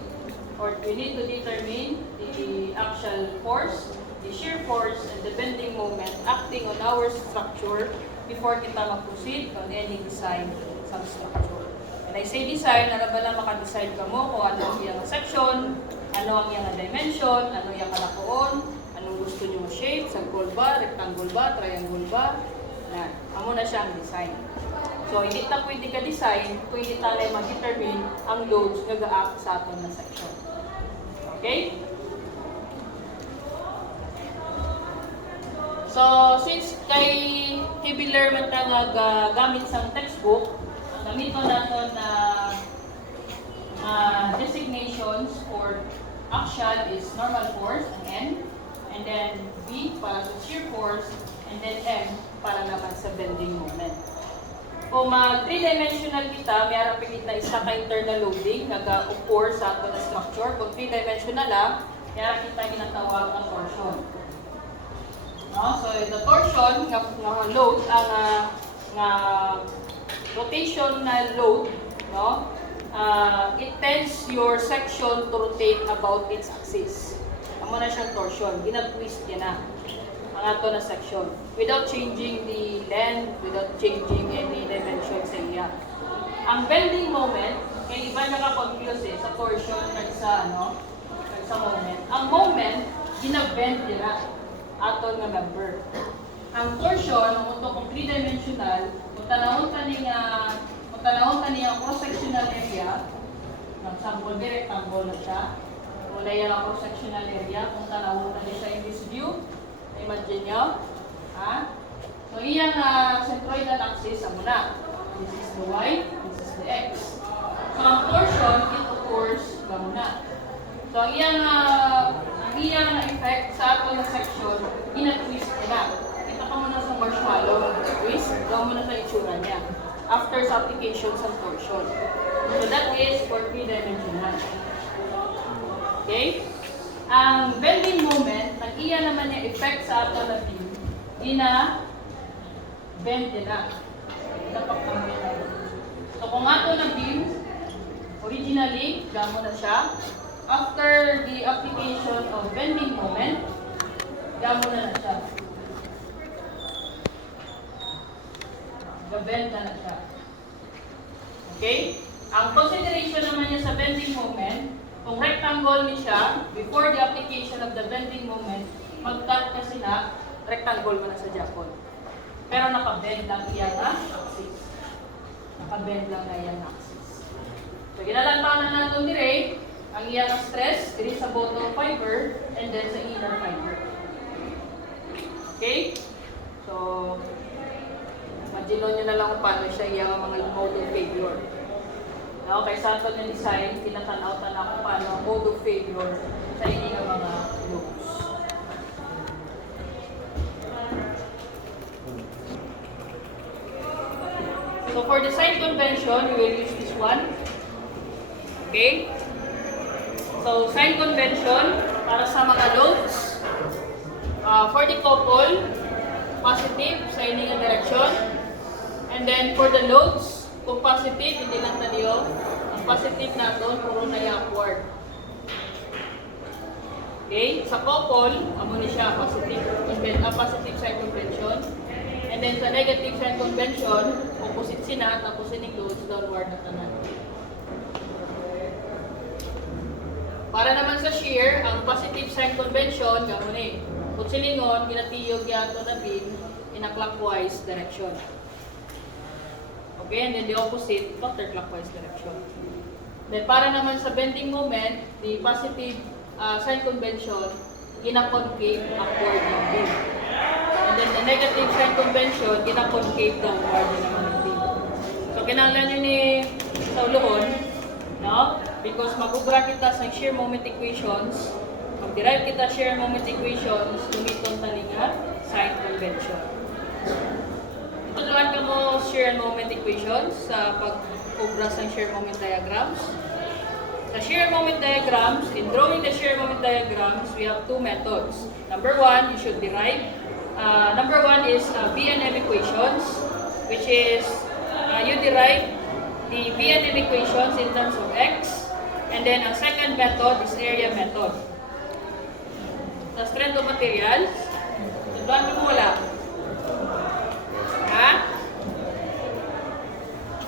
or we need to determine the axial force, the shear force, and the bending moment acting on our structure before kita mag-proceed on any design sa structure. When I say design, ano ba lang maka-decide ka mo kung ano ang iyang section, ano ang iyang dimension, ano ang iyang kalakuon, anong gusto nyo shape, circle ba, rectangle ba, triangle ba, na. Amo na siyang design. So, hindi ta pwede ka design kung hindi tayo mag-determine ang loads na ga-act sa aton na section. Okay? So, since kay tubular man ta nga gamit sa textbook, ang gamit ko nato na designations for action is normal force, ang N, and then B para sa shear force, and then M para naman sa bending moment. Kung mag 3-dimensional kita, may harap na isa ka internal loading, nag-occur sa ato na structure. Kung 3-dimensional lang, may harap kita ginatawag ang torsion. No? So, the torsion, nga load, ang rotational load, no? It tends your section to rotate about its axis. Amo na siyang torsion, ginag-twist yan na ang ato na section without changing the length, without changing any dimension sa iya. Ang bending moment, kay iba naka-confuse sa torsion at sa moment. Ang moment, ginabend nila ato nga member. Ang torsion, ang ito kung 3-dimensional, kung tanawon ka niya cross-sectional area, ng sample, rectangle na siya. Wala yan ang cross-sectional area, kung tanawon ka niya siya in this view, imagine nyo. So, iyang centroidal axis, ang muna. This is the Y, this is the X. So, ang torsion, it occurs ba muna. So, ang iyang effect sa ato na section, ina-twist na. Ito ka muna sa marshmallow, twist, gawa muna sa itsura niya. After sa application sa torsion. So, that is for 3-dimensional. Okay? Ang bending moment, nag-iya naman yung effect sa ato na beam, bend din na. So, kung ato na beam, originally, gamo na siya. After the application of bending moment, gamo na siya. Gabend na siya. Okay? Ang consideration naman niya sa bending moment, kung rectangle ni siya, before the application of the bending moment, mag-cut kasi na, rectangle mo na sa Japon. Pero naka-bend lang iyang axis. Naka-bend lang na iyang axis. So, ginalantaw na natin dire, ang iyang stress, diri sa bottom fiber, and then sa inner fiber. Okay? So, imagine nyo na lang kung paano siya iyang mga mode of failure. No, kay sa ato ng design, tinatanaw-tanaw kung paano ang mode of failure sa inyong mga loops. So for the sign convention, we will use this one. Okay? So sign convention para sa mga loads. For the couple, positive sa inyong direction. And then for the loads, kung positive, hindi lang tayo. Ang positive natin, puro na upward. Okay? Sa couple, amo ni siya, positive sign convention. And then sa negative sign convention, opposite sina, tapos sining loads, downward na tanan. Para naman sa shear, ang positive sign convention, gamo ni. Kung silingon, ginatiyog yato na beam in a clockwise direction. Okay, and then the opposite, counterclockwise direction. Then para naman sa bending moment, the positive sign convention, gina-concave upward ng beam. And then the negative sign convention, gina-concave downward naman ng beam. So kinahanglan nyo ni sa uluhon, no? Because magubra kita sa shear moment equations, mag-derive kita shear moment equations, lumiton talinga sign convention. Tutuan ka mo shear and moment equations sa pag-cobra sa shear moment diagrams. Sa shear and moment diagrams, in drawing the shear and moment diagrams, we have two methods. Number one, you should derive. Number one is V and M equations, which is you derive the V and M equations in terms of X. And then ang second method is area method. Sa strength of materials, tutuan ka mo wala. Ha?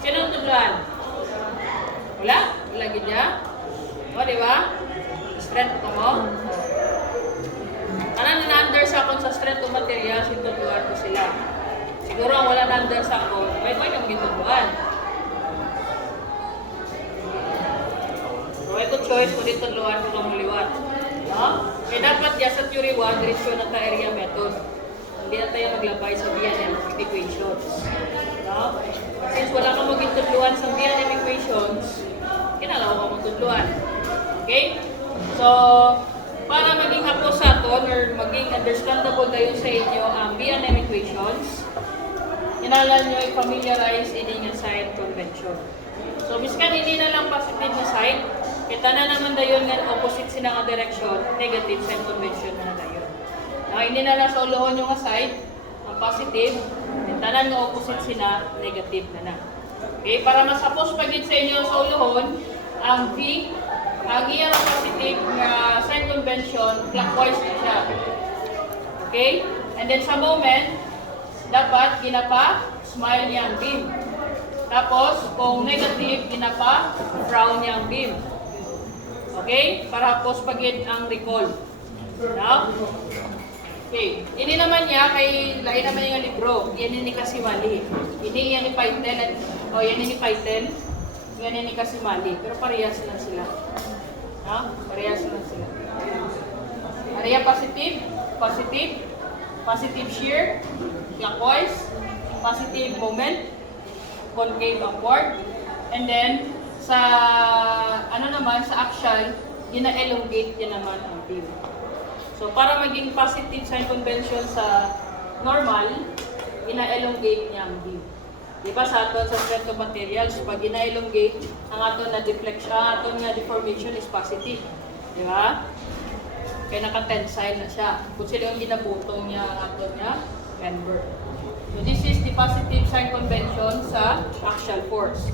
Sino ang tudloan? Wala? Wala gina? O, di ba? Strength ko mo? Ano na-under sa akong sa strength of materials, yung tudloan ko sila. Siguro ang wala na-under sa ako, may ka maging tudloan. So, ito choice ko dito tudloan ko kang liwat. No? Kaya dapat ya sa theory 1, diretso na ta area method. hindi na tayo maglabay sa BNM equations. No? Since wala kang maging tutluan sa BNM equations, kinalaw ka mong tutluan. Okay? So, para maging haposaton or maging understandable kayo sa inyo ang BNM equations, kailangan nyo i-familiarize ini nga sign convention. So, miskan hindi na lang positive na sign, kita na naman dayon nga opposite sila nga direction, negative sign convention na dayon. Now, hindi na lang sa ulohon yung nga side, ang positive, kita na nga opposite sila, negative na na. Okay, para masapos pagit sa inyo sa ulohon, ang V, ang iya na positive nga sign convention, clockwise na siya. Okay? And then sa moment, dapat ginapa, smile niya ang beam. Tapos, kung negative, ginapa, frown niya ang beam. Okay? Para hapos pagit ang recall. Now, okay. Ini naman niya, kay lain naman yung libro. Yan ni Kasimali. Ini yan ni Paitel. O yan ni Paitel. Yan ni Kasimali. Pero parehas lang sila. Ha? Parehas lang sila. Pareha positive, positive, positive shear, clockwise, positive moment, concave upward, and then sa ano naman sa axial, ina-elongate din naman ang beam. So para maging positive sign convention sa normal, ina-elongate niya ang beam. Diba sa aton sa strength of materials, pag ina-elongate, ang aton na deflection, ang aton nga deformation is positive. Diba? Kaya naka-tensile na siya. Kung sila yung ginabutong niya ang aton nga member. So this is the positive sign convention sa axial force.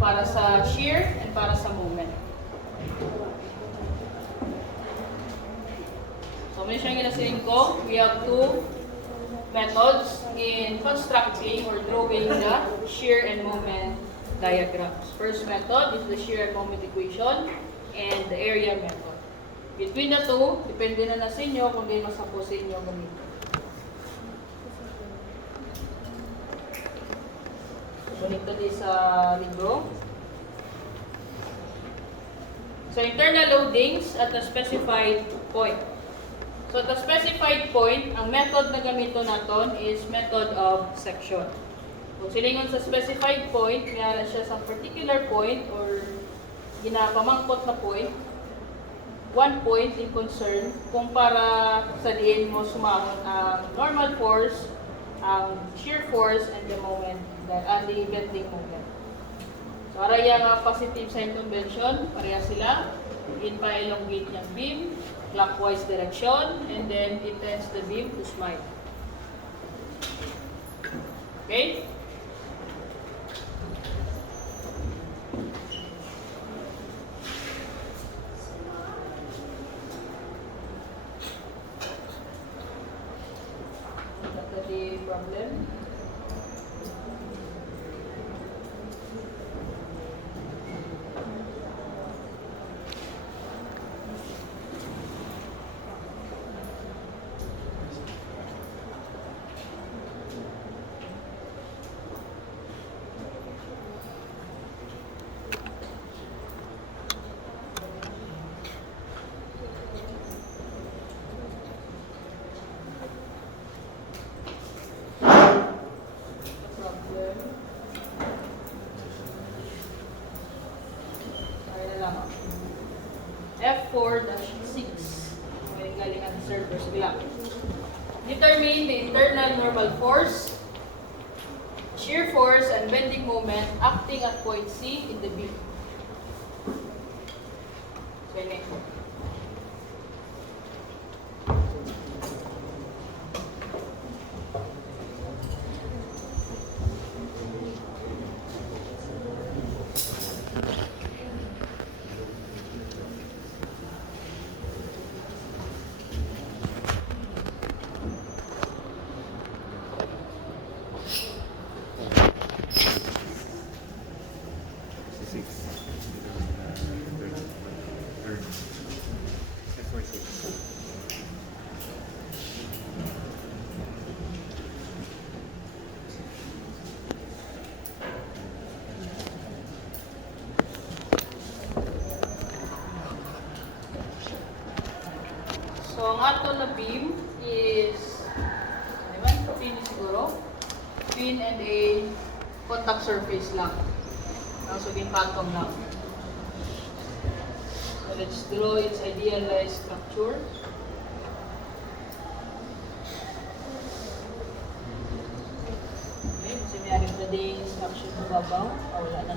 Para sa shear and para sa moment. So may siyang ginasirin ko, we have two methods in constructing or drawing the shear and moment diagrams. First method is the shear and moment equation and the area method. Between the two, depende na sa inyo kung di masapos sa inyo gamitin. Bonito din sa libro. So, internal loadings at a specified point. So, at a specified point, ang method na gamito natin is method of section. Kung silingon sa specified point, mayroon siya sa particular point or ginapamangkot na point, one point in concern kung para sa diin mo sumamon ang normal force, ang shear force, and the moment, and the bending moment. So, para yung positive sign convention, pareha sila. In pa-elongate yung beam, clockwise direction, and then it tends the beam to smile. Okay? That's the problem. F4-6. May galing answer first bila. Determine the internal normal force, shear force, and bending moment acting at point C in the beam. Okay. 0. Pin and a contact surface lang. So, phantom lang. So, let's draw its idealized structure. Okay, kasi may aring na din structure na babaw. Wala na.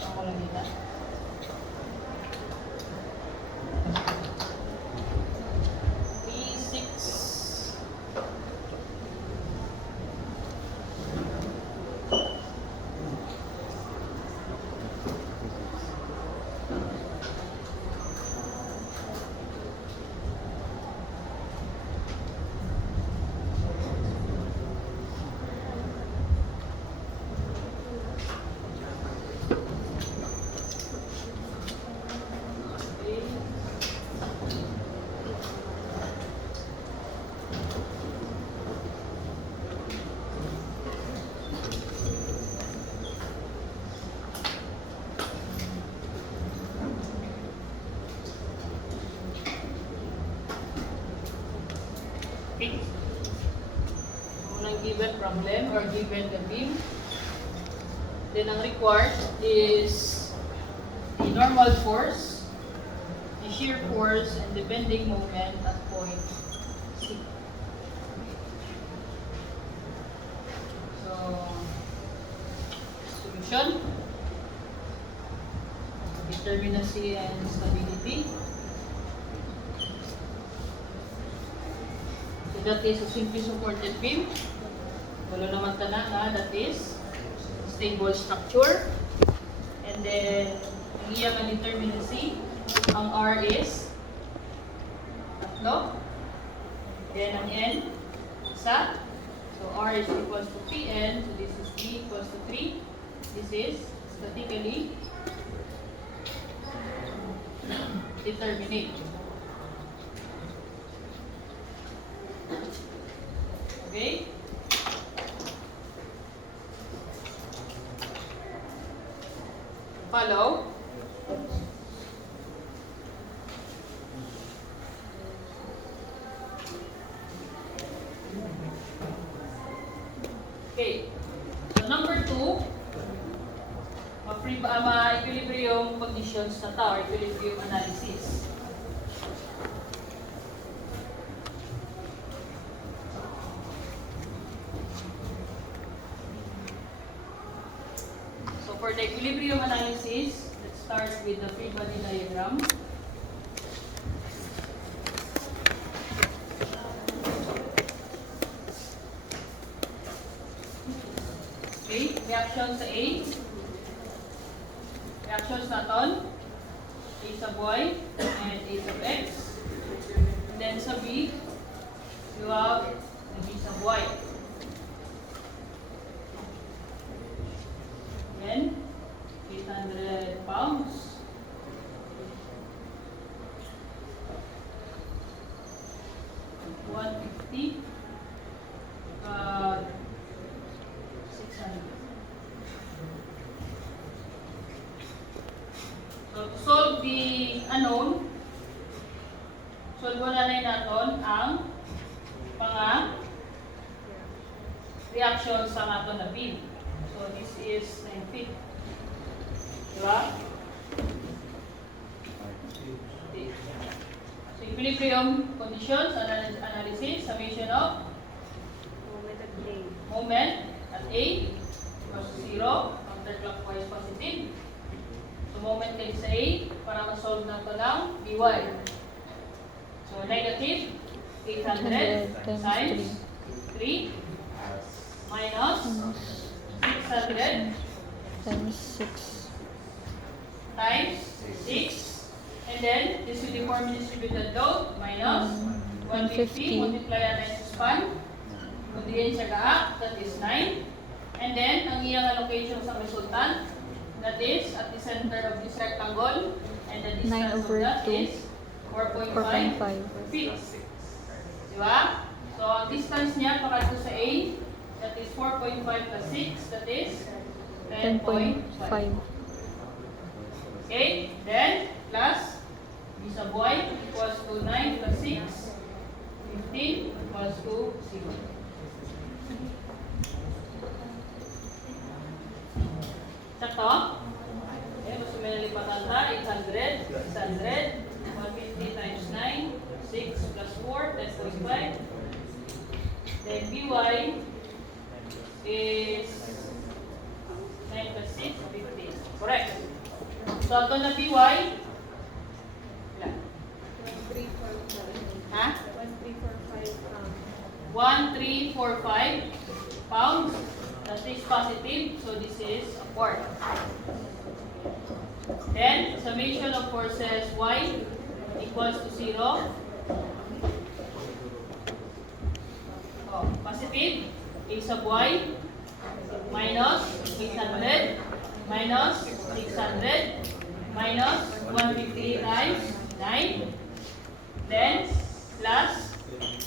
Ako lang dito. Okay. Unang given problem or given the beam. Then ang required is the normal force, the shear force, and the bending moment at point C. So, solution. Determinacy and stability. So that is a simply supported beam. Wala naman tanan na that is stable structure. And then, ang iyang determinacy, ang R is tatlo. Then ang N, isa. So R is equals to Pn. So this is P equals to 3. This is statically determinate. Okay? Follow. Okay. So number 2, ma-equilibrium conditions na ta, or equilibrium analysis. So for the equilibrium analysis, let's start with the free body diagram. Okay, reaction sa A. Reactions natin, A sub Y and A sub X. And then sa B, you have the B sub Y. Then, 800 pounds. $150. 600. So, to solve the unknown, solve na natin ang mga reaction sa aton na beam. So, this is 9 feet. Diba? Okay. So, equilibrium conditions, analysis, summation of moment at A equals to 0, counterclockwise positive. So, moment kayo sa A, para ma-solve na ito lang, dy. So, negative 800 times 3 minus 600 times 6. times 6. And then, this uniform distributed load minus 150 multiply natin sa span. Kung diyan siya kaak, that is 9. And then, ang iyang allocation sa resultant, that is at the center of this rectangle. And the distance of that is 4.5 feet. Diba? So, ang distance niya pakadto sa A, that is 4.5 plus 6, that is 10.5. 10.5. Okay? Then, plus B sub Y equals to 9 plus 6, 15, equals to 0. Sakto? Okay, gusto mo nalipatan ha? 800, 600, 150 times 9, 6 plus 4, that's 45. Then By is 9 plus 6, 50. Correct. So, ito na By, ilan? 1345. Ha? 1345 1345 pounds. That is positive, so this is a quart. Then, summation of forces Y equals to 0. Oh, positive, A sub Y minus 800 minus 600 minus 150 times 9. Then, plus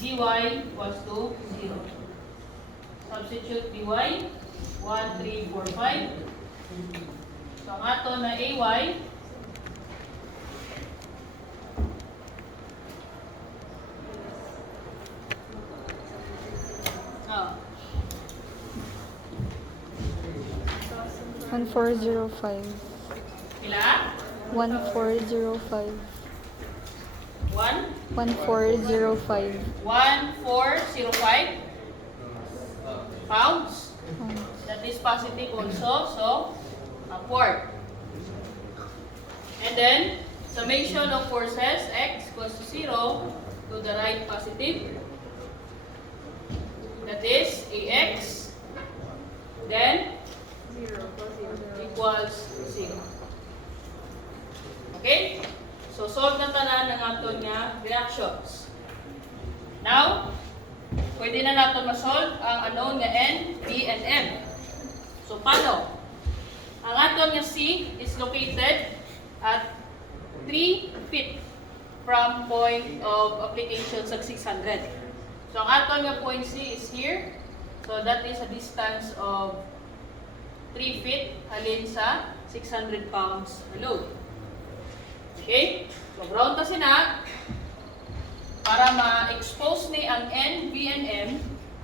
By equals to 0. Substitute By, 1345. So, ang ato na AY, oh, 1405. ila? 1405. 1, 1405 1405 pounds. pounds. That is positive also, so upward. And then, summation of forces, x equals to 0, to the right positive. That is AX, then 0 plus 0. equals 0. Okay? So, solve na tanan ng aton nga reactions. Now, pwede na natin ma-solve ang unknown nga N, P, and M. So, paano? Ang aton nga C is located at 3 feet from point of application sa 600. So, ang aton nga point C is here. So, that is a distance of 3 feet halin sa 600 pounds load. Okay? So, ground ta sina. Para ma-expose ni ang N, B, and M,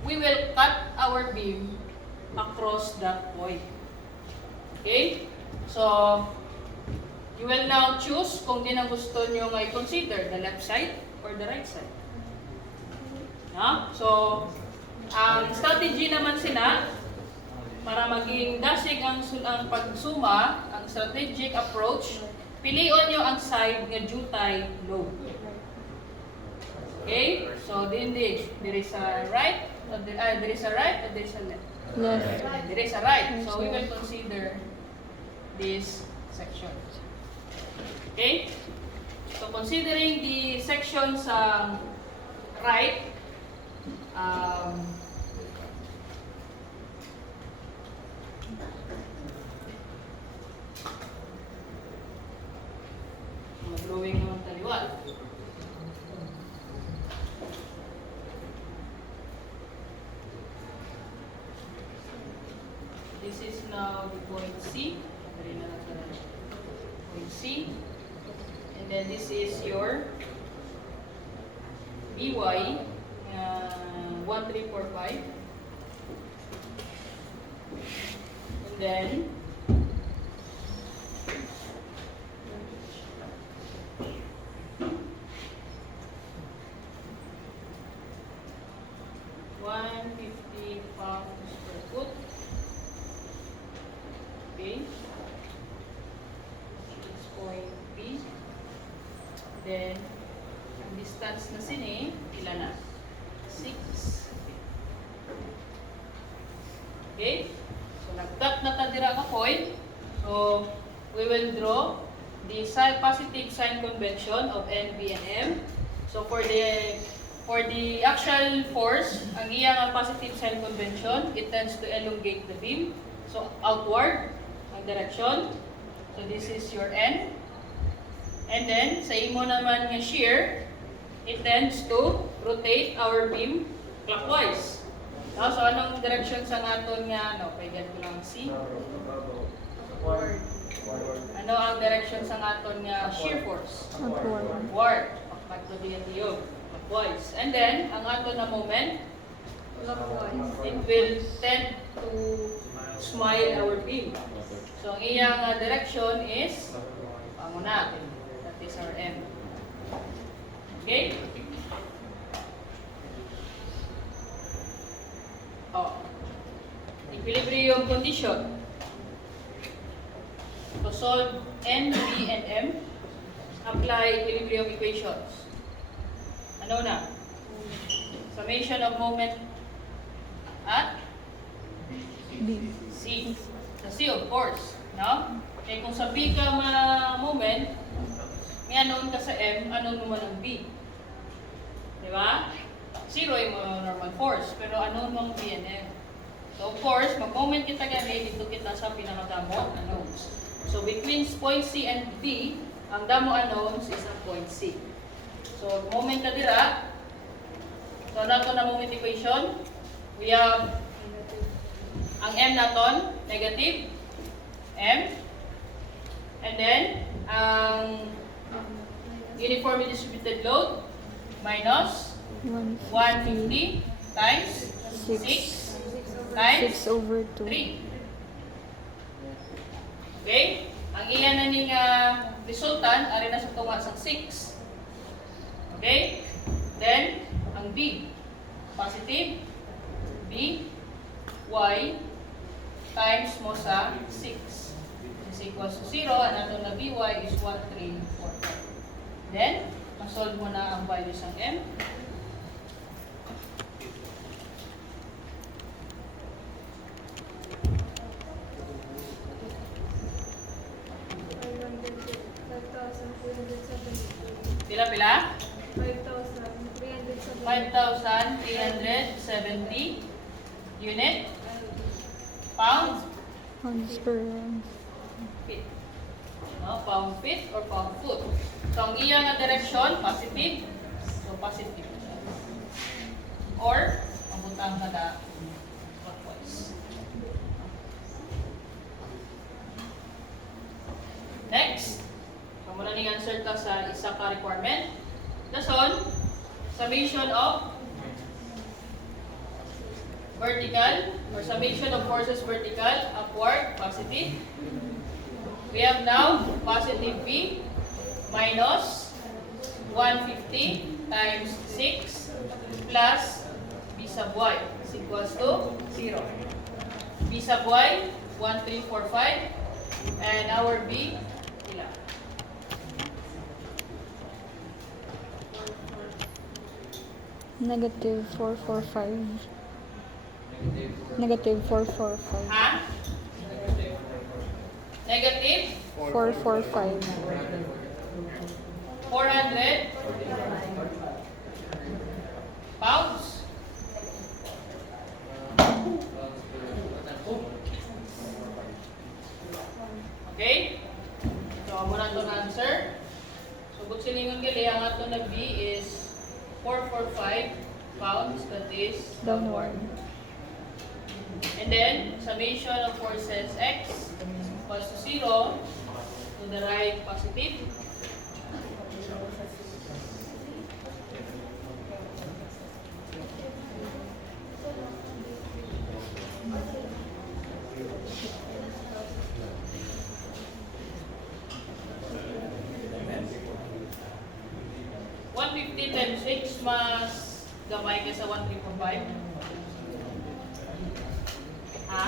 we will cut our beam across that point. Okay? So, you will now choose kung din ang gusto nyo nga i-consider, the left side or the right side. No? So, ang strategy naman sina, para maging dasig ang pagsuma, ang strategic approach, pilion nyo ang side nga jutay load. Okay? So, there is a right, there is a right, and there is a left. Left. There is a right. So, we will consider this section. Okay? So, considering the section sa right, mag-drawing naman taliwat. This is now the point C. Point C. And then this is your By, 1345. And then, £150 per foot. Okay. This point B. Then, ang distance na sini, ilan na? 6. Okay? So, nag-cut na tadira ka point. So, we will draw the positive sign convention of N, B, and M. So, for the actual force, ang iyang positive sign convention, it tends to elongate the beam. So, outward, ang direction. So, this is your N. And then, sa imo naman nga shear, it tends to rotate our beam clockwise. So, anong direction sa naton nga, pwede ko lang C. Forward. Ano ang direction sa naton nga shear force? Upward. Upward. Pagto diyan diyo. clockwise. And then, ang ato na moment, Clockwise. it will tend to smile our beam. So, ang iyang direction is panguna. That is our M. Okay? Oh. Equilibrium condition. To solve N, B, and M, apply equilibrium equations. Ano na? Summation of moment at B. C. Sa C, of course. No? Kaya kung sa B ka moment, may unknown ka sa M, unknown mo man ang B. Di ba? Zero yung normal force, pero unknown mo ang B and M. So, of course, mag-moment kita gani, dito kita sa pinakadamo unknowns. So, between point C and D, ang damo unknowns is ang point C. So, moment ka dira. So, nato na moment equation. We have ang M naton, negative M. And then, ang uniformly distributed load minus 150 times 6 times 6/2. 3. Okay? Ang iyan na ning resultant, ari na sa tunga sa 6. Okay? Then, ang B, positive, B, Y, times mo sa 6. Is equals to 0, and ato na BY is 1345. Then, masolve mo na ang values ng M. Pila-pila? 5,370. 5,370 unit pound Pounds per feet. No, pound feet or pound foot. So, ang iyang direction, positive. So, positive. Or, ang butang na clockwise. Next, so muna ning answer ta sa isa ka requirement. Dason, summation of vertical or summation of forces vertical, upward, positive. We have now positive B minus 150 times 6 plus B sub Y is equals to 0. B sub Y, 1345, and our B, ilan? negative 445. Negative 445. Ha? Negative 445. 400 pounds. Okay? So, amo na itong answer. So, kung silingon gali, ang ato na B is 445 pounds, that is Downward. And then, summation of forces X is equals to 0, to the right positive. Times 6 mas gamay ka sa 1345. Ha?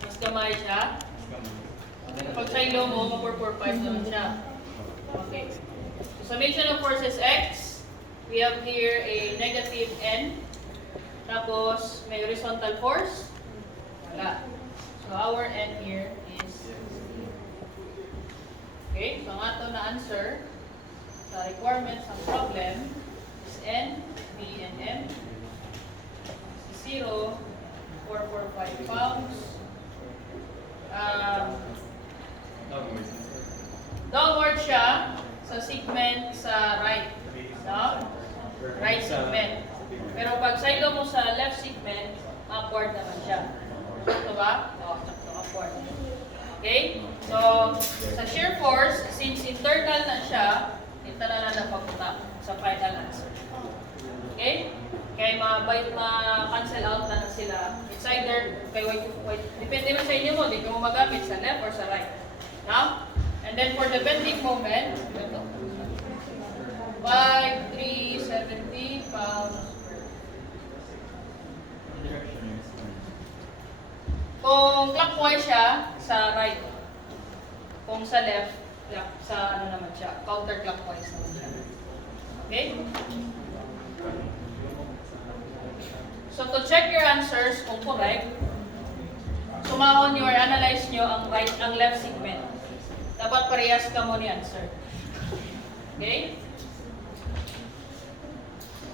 Mas gamay siya? Pag sa ilo mo, mag-445 naman siya. Okay. So, summation of forces X, we have here a negative N. Tapos, may horizontal force. Wala. So, our N here is... Okay, so ang ato na answer sa requirements ng problem is N, B, and M. 0, 445 pounds. Downward siya sa segment sa right. No? Right segment. Pero pag sa ilo mo sa left segment, upward naman siya. Ito ba? O, upward. Okay? So, sa shear force, since internal na siya, ito na lang na pagpunta. sa final answer. Okay? Kaya ma-cancel out na sila. It's either, depende man sa inyo mo, di mo magamit sa left or sa right. Now, and then for the bending moment, ito, 5,370 pounds. Kung clockwise siya, sa right. Kung sa left, sa ano naman siya, counterclockwise naman siya. Okay? So to check your answers kung correct, sumahon nyo or analyze nyo ang left segment. Dapat parehas ka mo ni answer. Okay?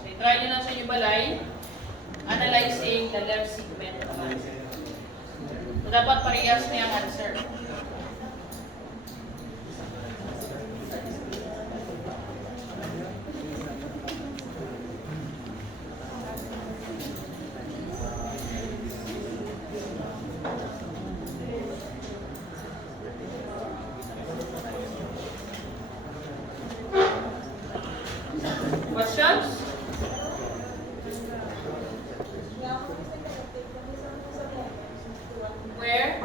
So try nyo na sa inyo balay, analyzing the left segment naman. So dapat parehas niya ang answer. Questions? Where?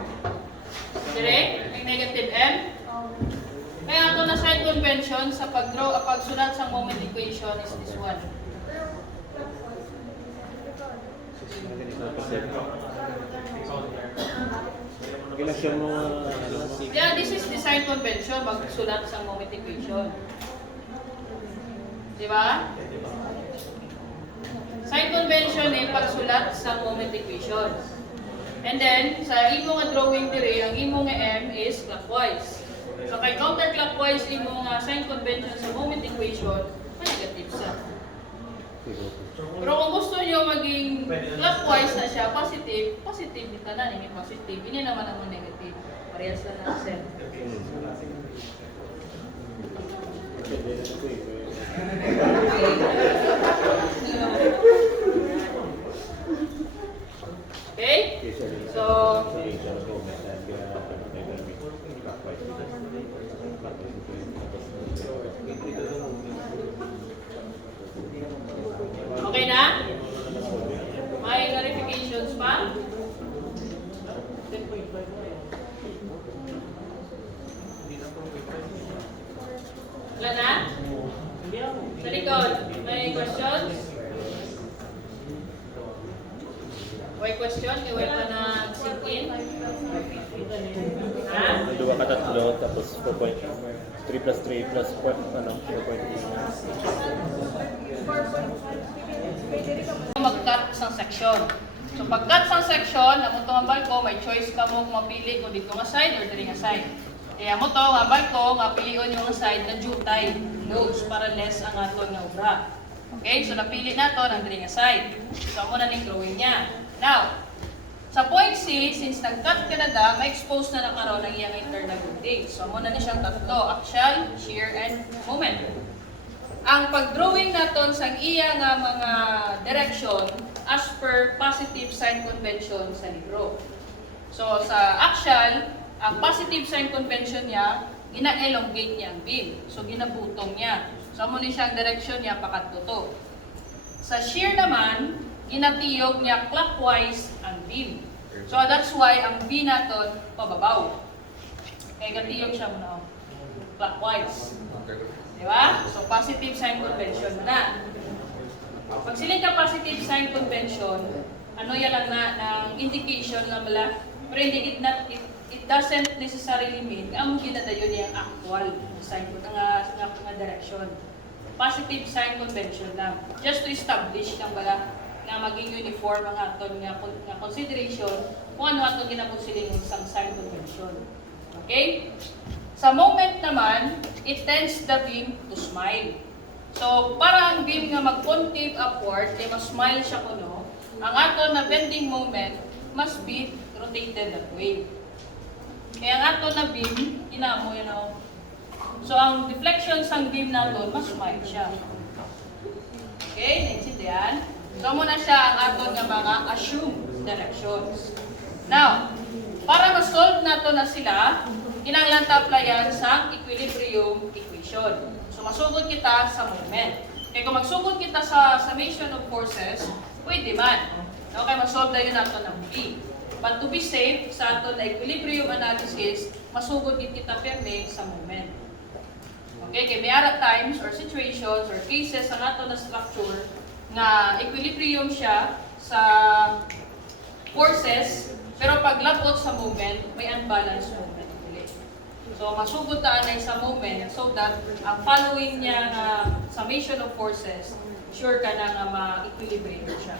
Direct? May negative M? Kaya ito na side convention sa pagsulat sa moment equation is this one. Ilasyon mo, Yeah, this is the sign convention, magsulat sa moment equation. Di ba? Sign convention pagsulat sa moment equation. And then, sa imo nga drawing dire, ang imo nga M is clockwise. So, kay counterclockwise imo nga sign convention sa moment equation, negative sa. Pero kung gusto nyo maging clockwise na siya, positive, positive din ka na, naging positive. Hindi naman ang negative. Parehas lang na set. Okay? So, okay na? May clarifications pa? Wala na? Sa likod, may questions? May question? Iway pa na sink in? Ha? Dua ka tatlo, tapos 4.3 plus 3 plus 4.8. Mag-cut sa section. So pag-cut sa section, amo to nga balko, may choice ka mo kung mapili kung dito nga side or dito nga side. Kaya mo to nga balko, nga pilion yung nga side na jutay, nodes, para less ang aton nga obra. Okay, so napili na to ng dito nga side. So amo na ning drawing niya. Now, sa point C, since nag-cut ka na da, ma-expose na nakaroon ng iyang internal loading. So amo na ni siyang tatlo, axial, shear, and moment. Ang pag-drawing naton sa iya nga mga direction as per positive sign convention sa libro. So sa axial, ang positive sign convention niya, gina-elongate niya ang beam. So ginabutong niya. So amo ni siyang direction niya pakadto. Sa shear naman, ginatiyog niya clockwise ang beam. So that's why ang B naton pababaw. Kaya gatiyog siya muna clockwise. Diba? So, positive sign convention na. Pag siling ka positive sign convention, ano yan lang na, ng indication na mala, pero it doesn't necessarily mean ang ginadayon yung actual sign nga direction. Positive sign convention lang. Just to establish kang bala nga maging uniform ang aton nga consideration kung ano aton ginakonsider ng sign convention. Okay? Sa moment naman, it tends the beam to smile. So, para ang beam nga mag-concave upward, ay mas-smile siya kuno, ang ato na bending moment must be rotated that way. Kaya ang ato na beam, inamo yun o. So, ang deflection sang beam nato, mas-smile siya. Okay, naintindihan? So, muna siya ang ato nga mga assumed directions. Now, para ma-solve nato na sila, kinahanglan ta applyan sa equilibrium equation. So masugod kita sa moment. Kaya kung magsugod kita sa summation of forces, pwede man. Okay, mag-solve na yun nato ng B. But to be safe, sa ato na equilibrium analysis, masugod kita perme sa moment. Okay, kaya may ara times or situations or cases ang ato na structure nga equilibrium siya sa forces, pero paglabot sa moment, may unbalanced moment ulit. So, masugod taan ay sa moment so that ang following niya nga summation of forces, sure ka na nga ma-equilibrium siya.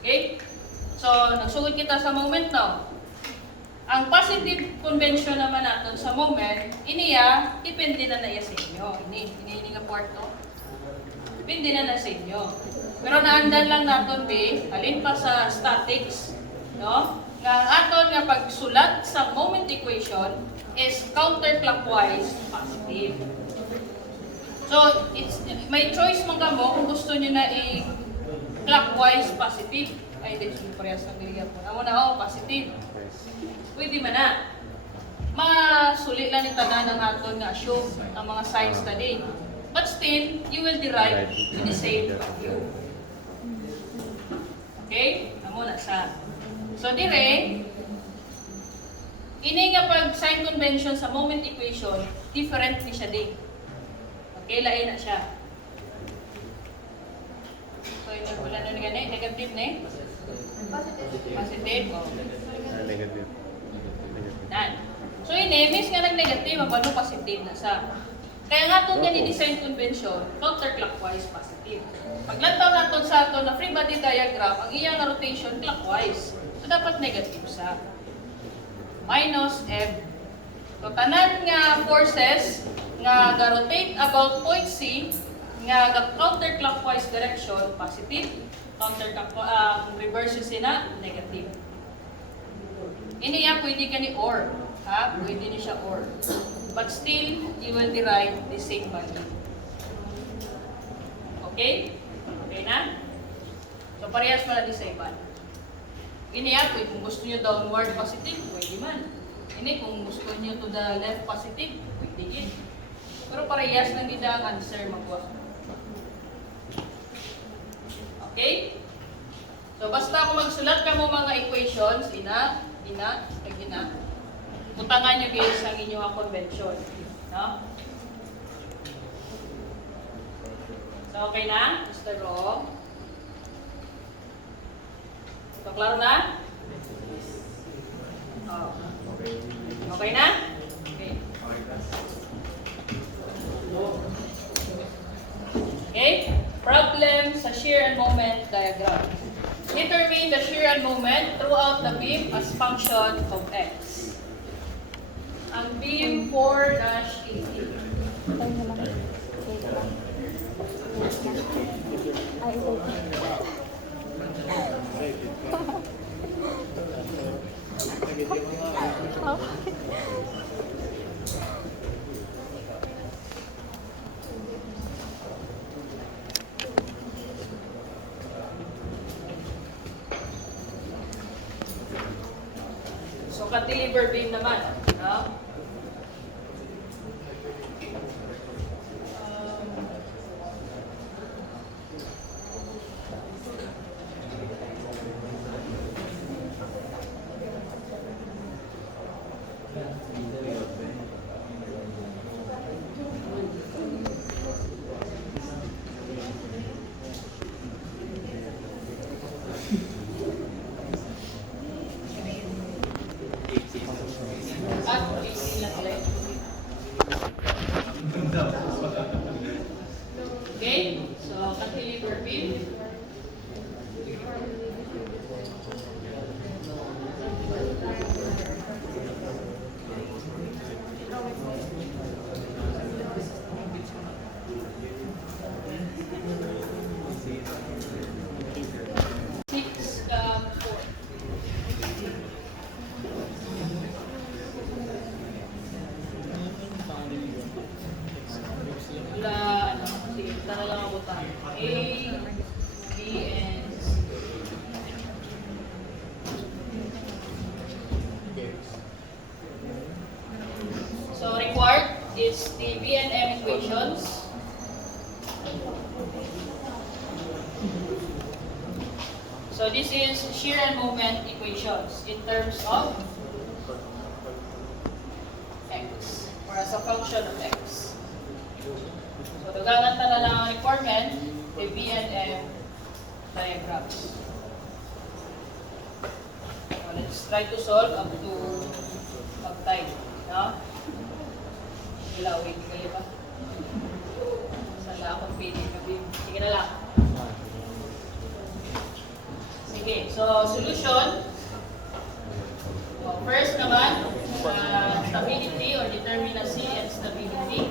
Okay? So, nagsugod kita sa moment now. Ang positive convention naman natin sa moment, iniya, depende na iya sa inyo. Ini nga part to. Depende na sa inyo. Pero naandan lang natin, B, alin pa sa statics, no? Nga ang aton nga pagsulat sa moment equation is counterclockwise positive. So, may choice man ka mo kung gusto niyo na i-clockwise positive. Ay, hindi siya parehas ng liya po. Amo na, positive. Pwede man na. Masuli lang yung tanan ng aton nga assume ang mga signs today. But still, you will derive to the same value. Okay? Amo na sa. So, dire, ini nga pag sign convention sa moment equation, different ni siya din. Okay, lain na siya. So, wala na gani, negative na eh. Positive. Oh. Negative. Nan. So, ini, miss nga nag-negative, mabalo positive na sa. Kaya nga itong gani design convention, counterclockwise positive. Paglantaw natin sa ato na free body diagram, ang iyang rotation clockwise. So, dapat negative sa minus F. So, tanan nga forces nga ga-rotate about point C nga counterclockwise direction, positive. Reverse sina, negative. Ini ya, pwede ka ni or. Ha? Pwede ni siya or. But still, you will derive the same value. Okay? Okay na? So, parehas mo na the same value. Ini ya, kung gusto nyo downward positive, pwede man. Ini, kung gusto nyo to the left positive, pwede din. Pero parehas lang gina ang answer magwa. Okay? So, basta kung magsulat ka mo mga equations, ina, utangan nyo guys ang inyong convention. No? So, okay na? Mr. Ro? So, klaro na? Oh. Okay na? Okay. Okay? Problem sa shear and moment diagram. Determine the shear and moment throughout the beam as function of x. Ang beam 4-80. Tayo na lang. Wait lang. Wait lang. Ay, wait lang. So, cantilever beam naman. No? At 18 lang ulit. Okay? So, cantilever beam. A, B, and C. So required is the B and M equations. So this is shear and moment equations in terms of x, or as a function of x. So dugangan ta na lang ang requirement, the B and M diagrams. So let's try to solve up to pag-time. No? Ilawin kayo ba? Sala akong pili ka, Bim. Sige na lang. Sige, so solution. So, first naman, stability or determinacy and stability.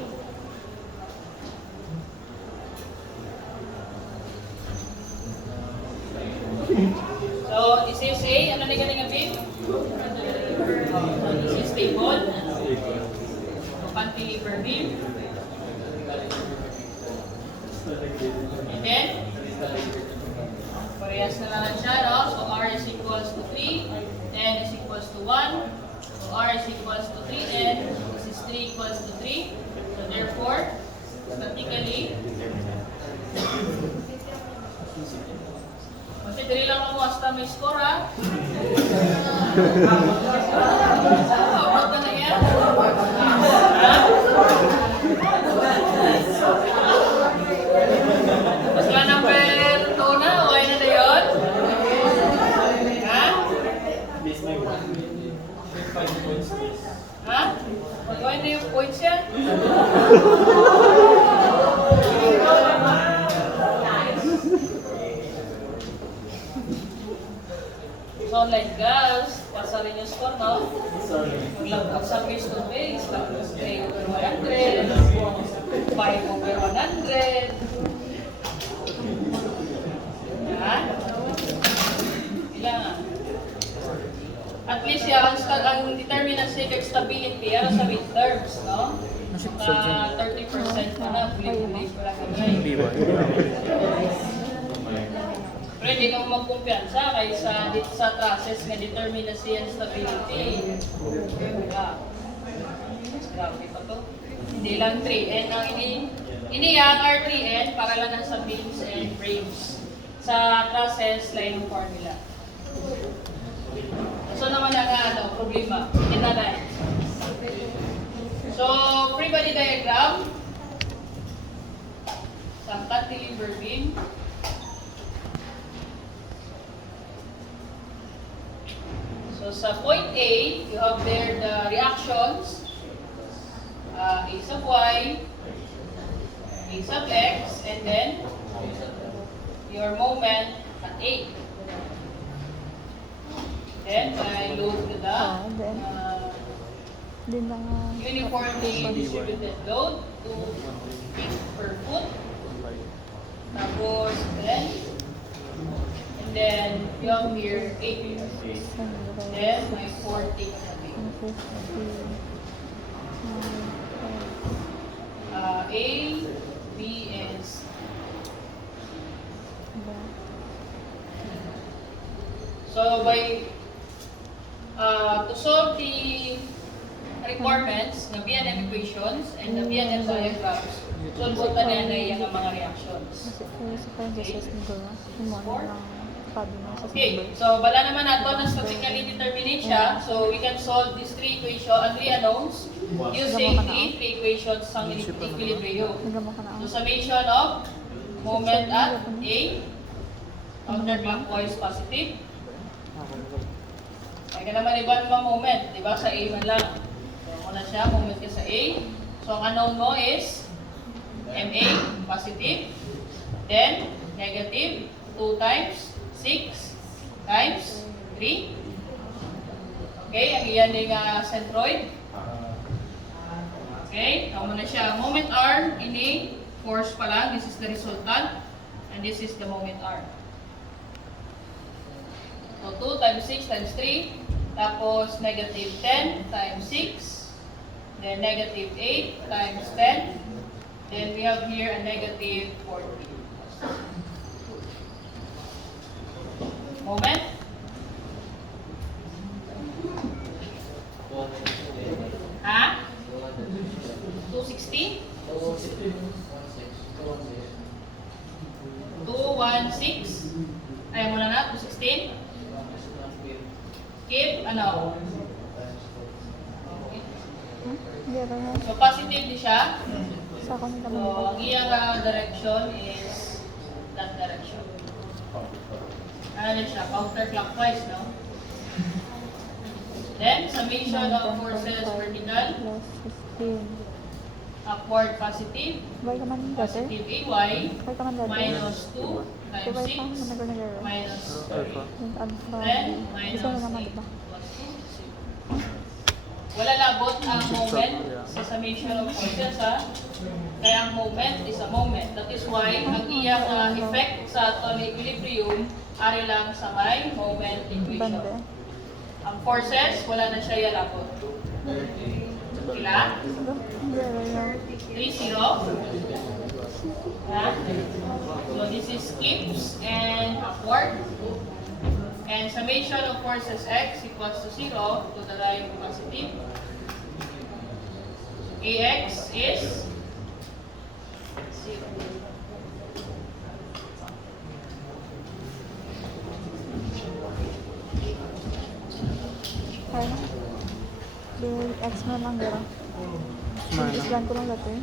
So, this is A. Ano na nga Bim? So, this is stable. Cantilever beam. And then, parehas na lang siya, no? So, R is equals to 3, N is equals to 1. So, R is equals to 3N, this is 3 equals to 3. So, therefore, statically, kasi dali lang ako hasta may score, ha? Abot ba na yan? Mas ka number 2 na? Okay na na yun? Ha? Ha? Okay na yung points yan? So like guys, pasa rin yung score, no? Maglagpag sa face to face, tapos 3 over 100, 5 over 100. Yan. Kailangan. At least yan, ang determinacy of stability, yan sa midterms, no? 30% pa na, bulit-bulit pa lang ang pero hindi ka magkumpiyansa kaysa sa trusses na determinacy and stability. Grabe pa to. Hindi lang 3N ang iniyang R3N para lang sa beams and frames. Sa trusses, line ng formula. So naman ang problema. Inalay. So, free body diagram. Sa cantilever beam. So sa point A, you have there the reactions, A sub Y, A sub X, and then your moment at A. Then I load the uniformly distributed load to feet per foot. Tapos then you have here 8 meters. Then my 40 A, B, and C. So by to solve the requirements ng B&M equations and the B&M diagrams, solve na yan ang mga reactions. Okay, so bala naman nato na statically determinate siya. So we can solve these three unknowns using the three equations ng equilibrium. So summation of moment at A, counterclockwise positive. Ay ka naman iba naman moment, di ba? Sa A man lang. So muna siya, moment ka sa A. So ang unknown mo is MA, positive. Then, negative, 2 times 6 times 3. Okay, ang iyan yung centroid. Okay, tama na siya. Moment R in A, force pa lang. This is the resultant. And this is the moment R. So 2 times 6 times 3. Tapos negative 10 times 6. Then negative 8 times 10. Then we have here a negative 40. Moment. Ha? 260? 216? Ayaw mo na 260. 16. Skip, ano? Okay. Hindi ba yan? So, positive di siya. Sa ako nila So, ang iyang direction is that direction. Ano siya? Counterclockwise, no? Then, summation of forces vertical, Plus 16. upward positive, Why ka man dati? positive AY, Why ka man dati? minus 2 Di ba times ikaw 6, man nag-nagaro? minus Yung alpha. 10, Isa minus na naman, 8, diba? plus 2. Wala labot ang moment sa summation of forces, ha? Kaya ang moment is a moment. That is why, ang iyang effect sa aton equilibrium, ari lang sa may moment equation. Bande. Ang forces, wala na siya yalabot. Kila? Diba? Hindi ba yan? 3-0. Ha? So this is skips and upward. And summation of forces x equals to 0 to the right positive. Ax is 0. Kaya na. Di X na lang gano'n. Islan ko lang dati.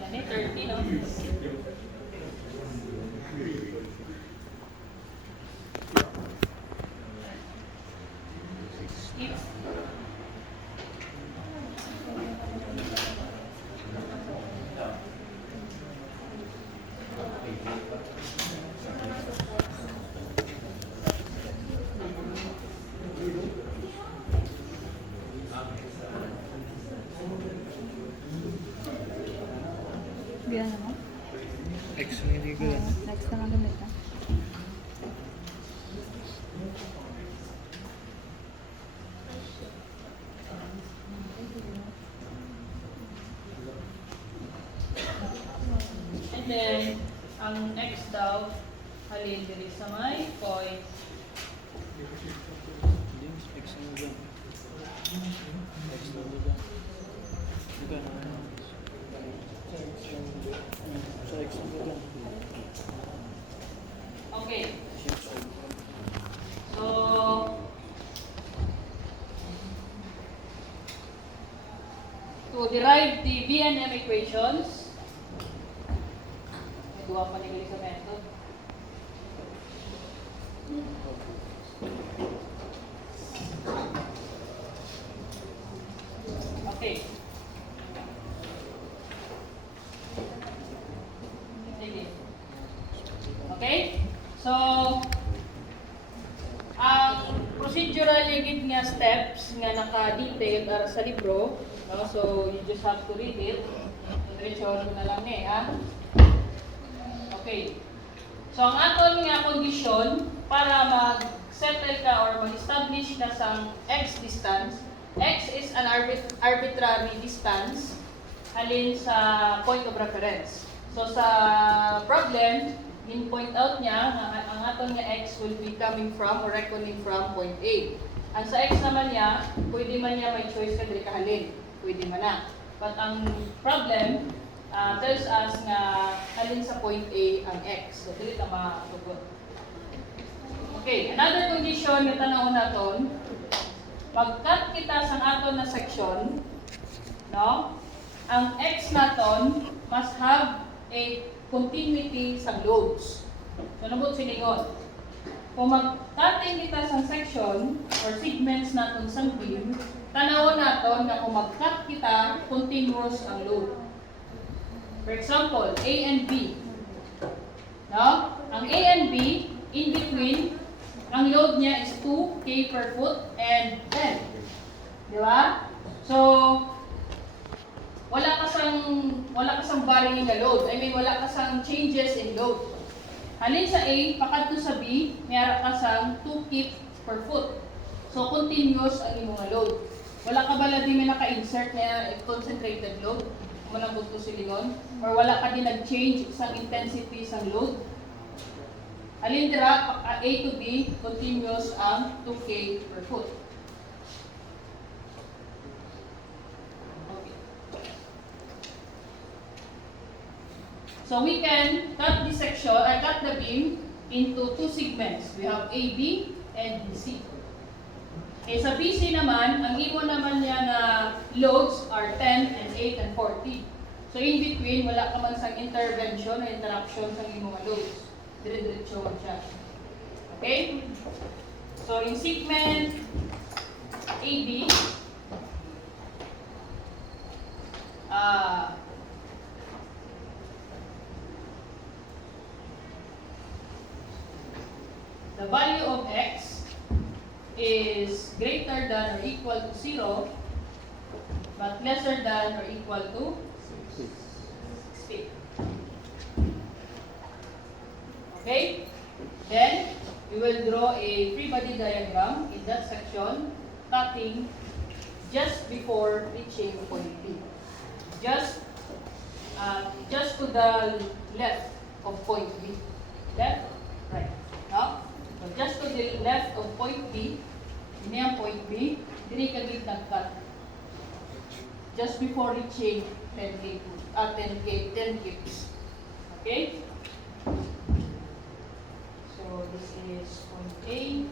Yan eh, 30, no? Skips. Biyan naman. X hindi ko yan. Next na lang gamit na. And then, ang x daw, halin diri sa may point. X na dyan. X na dyan. Ika na. Sa X na dyan. Okay. So, to derive the V and M equations, may duwa pa ni sa method. Okay. Sige. Okay? So, ang procedural yung nga steps nga naka-detail para sa libro, no? So, you just have to read it. Diretso ko na lang ha? Okay. So, ang aton nga kondisyon para mag-settle ka or mag-establish ka sa x distance, x is an arbitrary distance halin sa point of reference. So, sa problem, in-point out niya, ang aton nga x will be coming from or reckoning from point A. Ang sa x naman niya, pwede man niya may choice ka dili kahalin. Pwede man na. But ang problem tells us nga halin sa point A ang x. So, dili ta matugot. Okay, another condition nga tanawon naton, pag-cut kita sa aton na section, no? Ang x naton must have a continuity sa loads. So, nabot siningon. Kung mag-cutting kita sa section or segments naton sa beam, tanawon naton na kung mag-cut kita, continuous ang load. For example, A and B. No? Ang A and B, in between, ang load niya is 2 K per foot and 10. Di ba? So, wala kasang varying na load. I mean, wala kasang changes in load. Halin sa A, pakadto sa B, mayara kasang 2 K per foot. So, continuous ang imong load. Wala ka ba din may naka-insert na concentrated load? Walang gusto silingon? Or wala ka din nag-change isang intensity, isang load? Alin dira, A to B, continuous ang 2K per foot. Okay. So we can cut this section, cut the beam into two segments. We have AB and BC. Okay, sa BC naman, ang imo naman niya na loads are 10 and 8 and 40. So in between, wala ka man sang intervention or interaction sa imo mga loads. Dire-diretso man siya. Okay? So in segment AB, the value of X is greater than or equal to 0, but lesser than or equal to 60. Okay? Then, we will draw a free body diagram in that section, cutting just before reaching point B. Just to the left of point B. Left, right. No? So just to the left of point B, ini ang point B, dili ka gid nag-cut. Just before reaching 10 kips. Okay? So this is point A,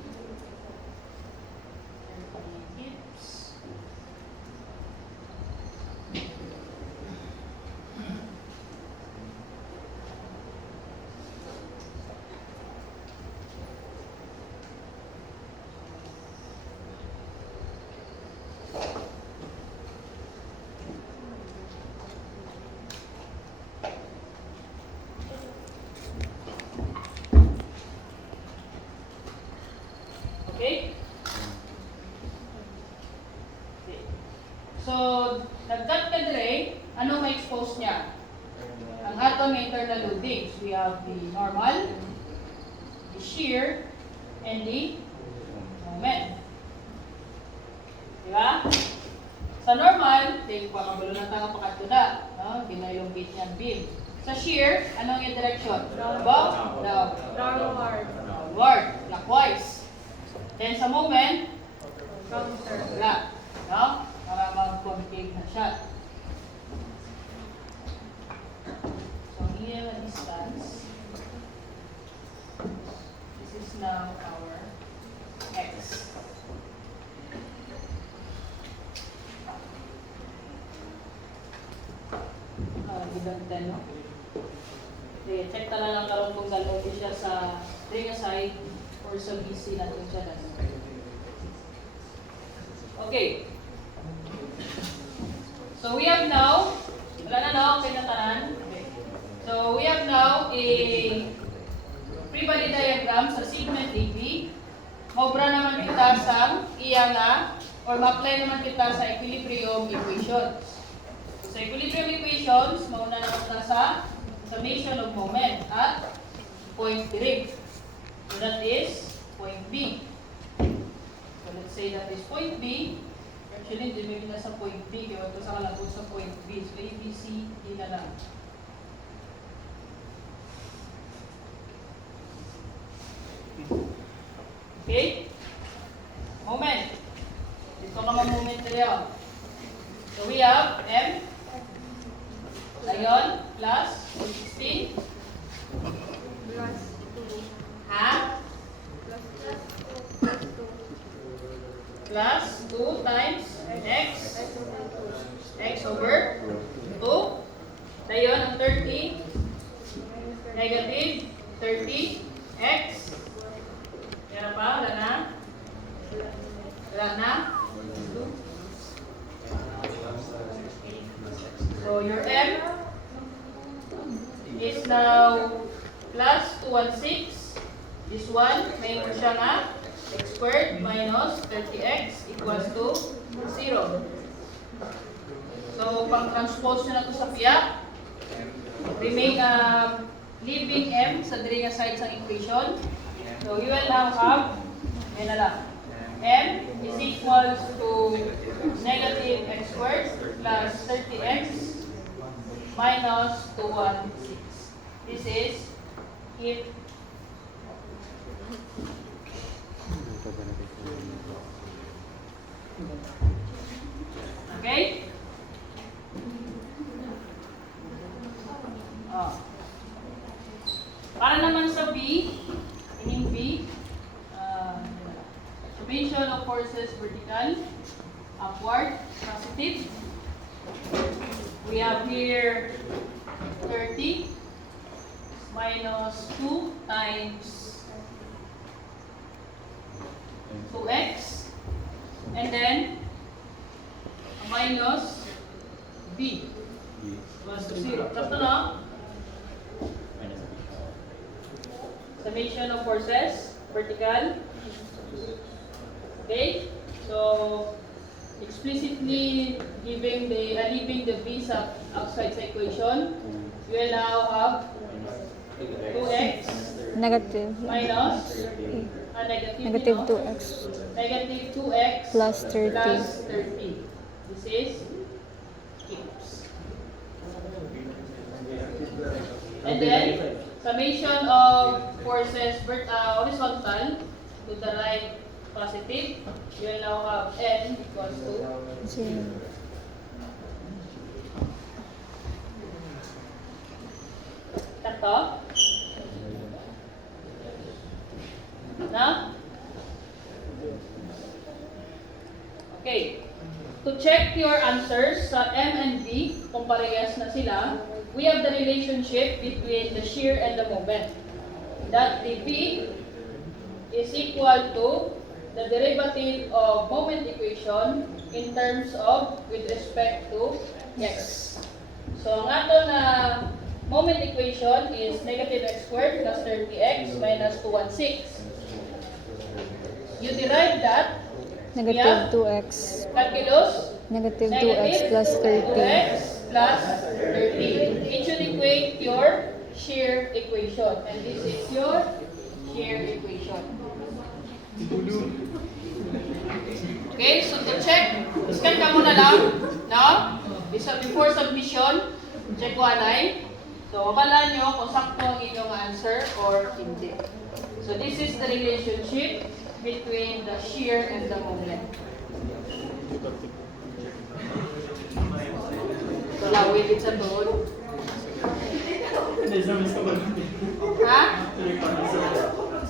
30 kips. Okay? Okay. So, nag-cut ka dire, ano ma-expose niya? Ang atom internal loadings. We have the normal, the shear, and the moment. Diba? Sa normal, take pa kabulo na tayo pakatlo na. No? Ginayelongate niya ang beam. Sa shear, anong yung direction? Above? Down. Downward. Downward. Clockwise. Then sa moment, wala. No? Para mag-concave na siya. So here a distance. This is now our X. Bilang 10, no? Okay, check tala lang karon kung gano'n siya sa ring side or sa BC natin siya na. Okay. So we have now, wala na no, okay na tanan. Okay. So we have now a free body diagram sa segment AB. Maubra naman kita sa iya nga, or ma-apply naman kita sa equilibrium equations. So sa equilibrium equations, mauna naman kita sa summation of moment at point B. So that is point B. So let's say that is point B. Actually, hindi may na sa point B. Kaya ito sa kalabot sa point B. So A, B, C, D na lang. Okay? Moment. Dito ka moment tayo. So we have M. Ayon, plus 16. Plus 2. Ha? Plus 2. Plus 2 times X. X over 2. Ayon, ang 30. Negative 30. X. Kaya pa, wala na? Wala na? So your M is now plus 216. This one, may mo siya nga x squared minus 30x equals to 0. So, pang-transpose nyo na ito sa piyak. Remain, leaving M sa diri nga side sa equation. So, you will now have, yan na lang. M is equals to plus 30x minus 216. This is if okay? Oh. Para naman sa B, in B, summation of forces vertical, upward, positive. We have here 30 minus 2 times 2x, and then minus B equals to 0. Tapos na, summation of forces, vertical. Okay, so explicitly leaving the B outside the equation, you will now have 2x Negative. minus Negative no? 2x Negative 2x plus 30. plus 30. This is keeps. And then summation of forces horizontal to the right positive, you will now have n equals to 0. Takto? Na? Okay. To check your answers sa M and B, kung parehas na sila, we have the relationship between the shear and the moment. That the B is equal to the derivative of moment equation in terms of with respect to x. So, ang ato na moment equation is negative x squared plus 30x minus 216. You derive that Negative 2x. calculus Negative 2x plus 30. 2x plus 30. It should equate your shear equation. And this is your shear equation. Okay, so to check, scan ka muna lang, no? Before submission, check ko anay. So, mabalaan nyo kung sakto ang inyong answer or hindi. So, this is the relationship between the shear and the moment. So, lawin din sa doon. Ha?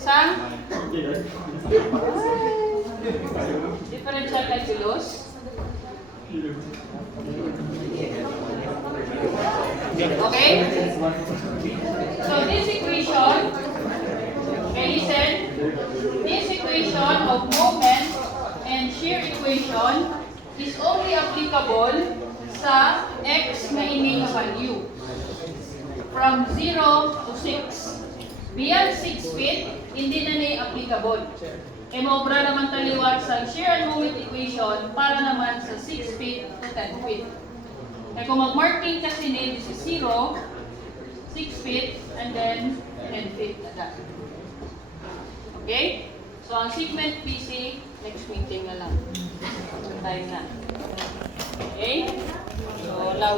Sang? Differential calculus? Okay? So, this equation, okay, listen. This equation of moment and shear equation is only applicable sa x na ini nga value. From 0 to 6. Beyond 6 feet, hindi na na applicable. E maobra naman taliwat sa shear and moment equation para naman sa 6 feet to 10 feet. E kung mag-marking kasi ni, this is 0, 6 feet, and then 10 feet na that. Okay? So, ang segment PC, next meeting na lang. Time na. Okay? So,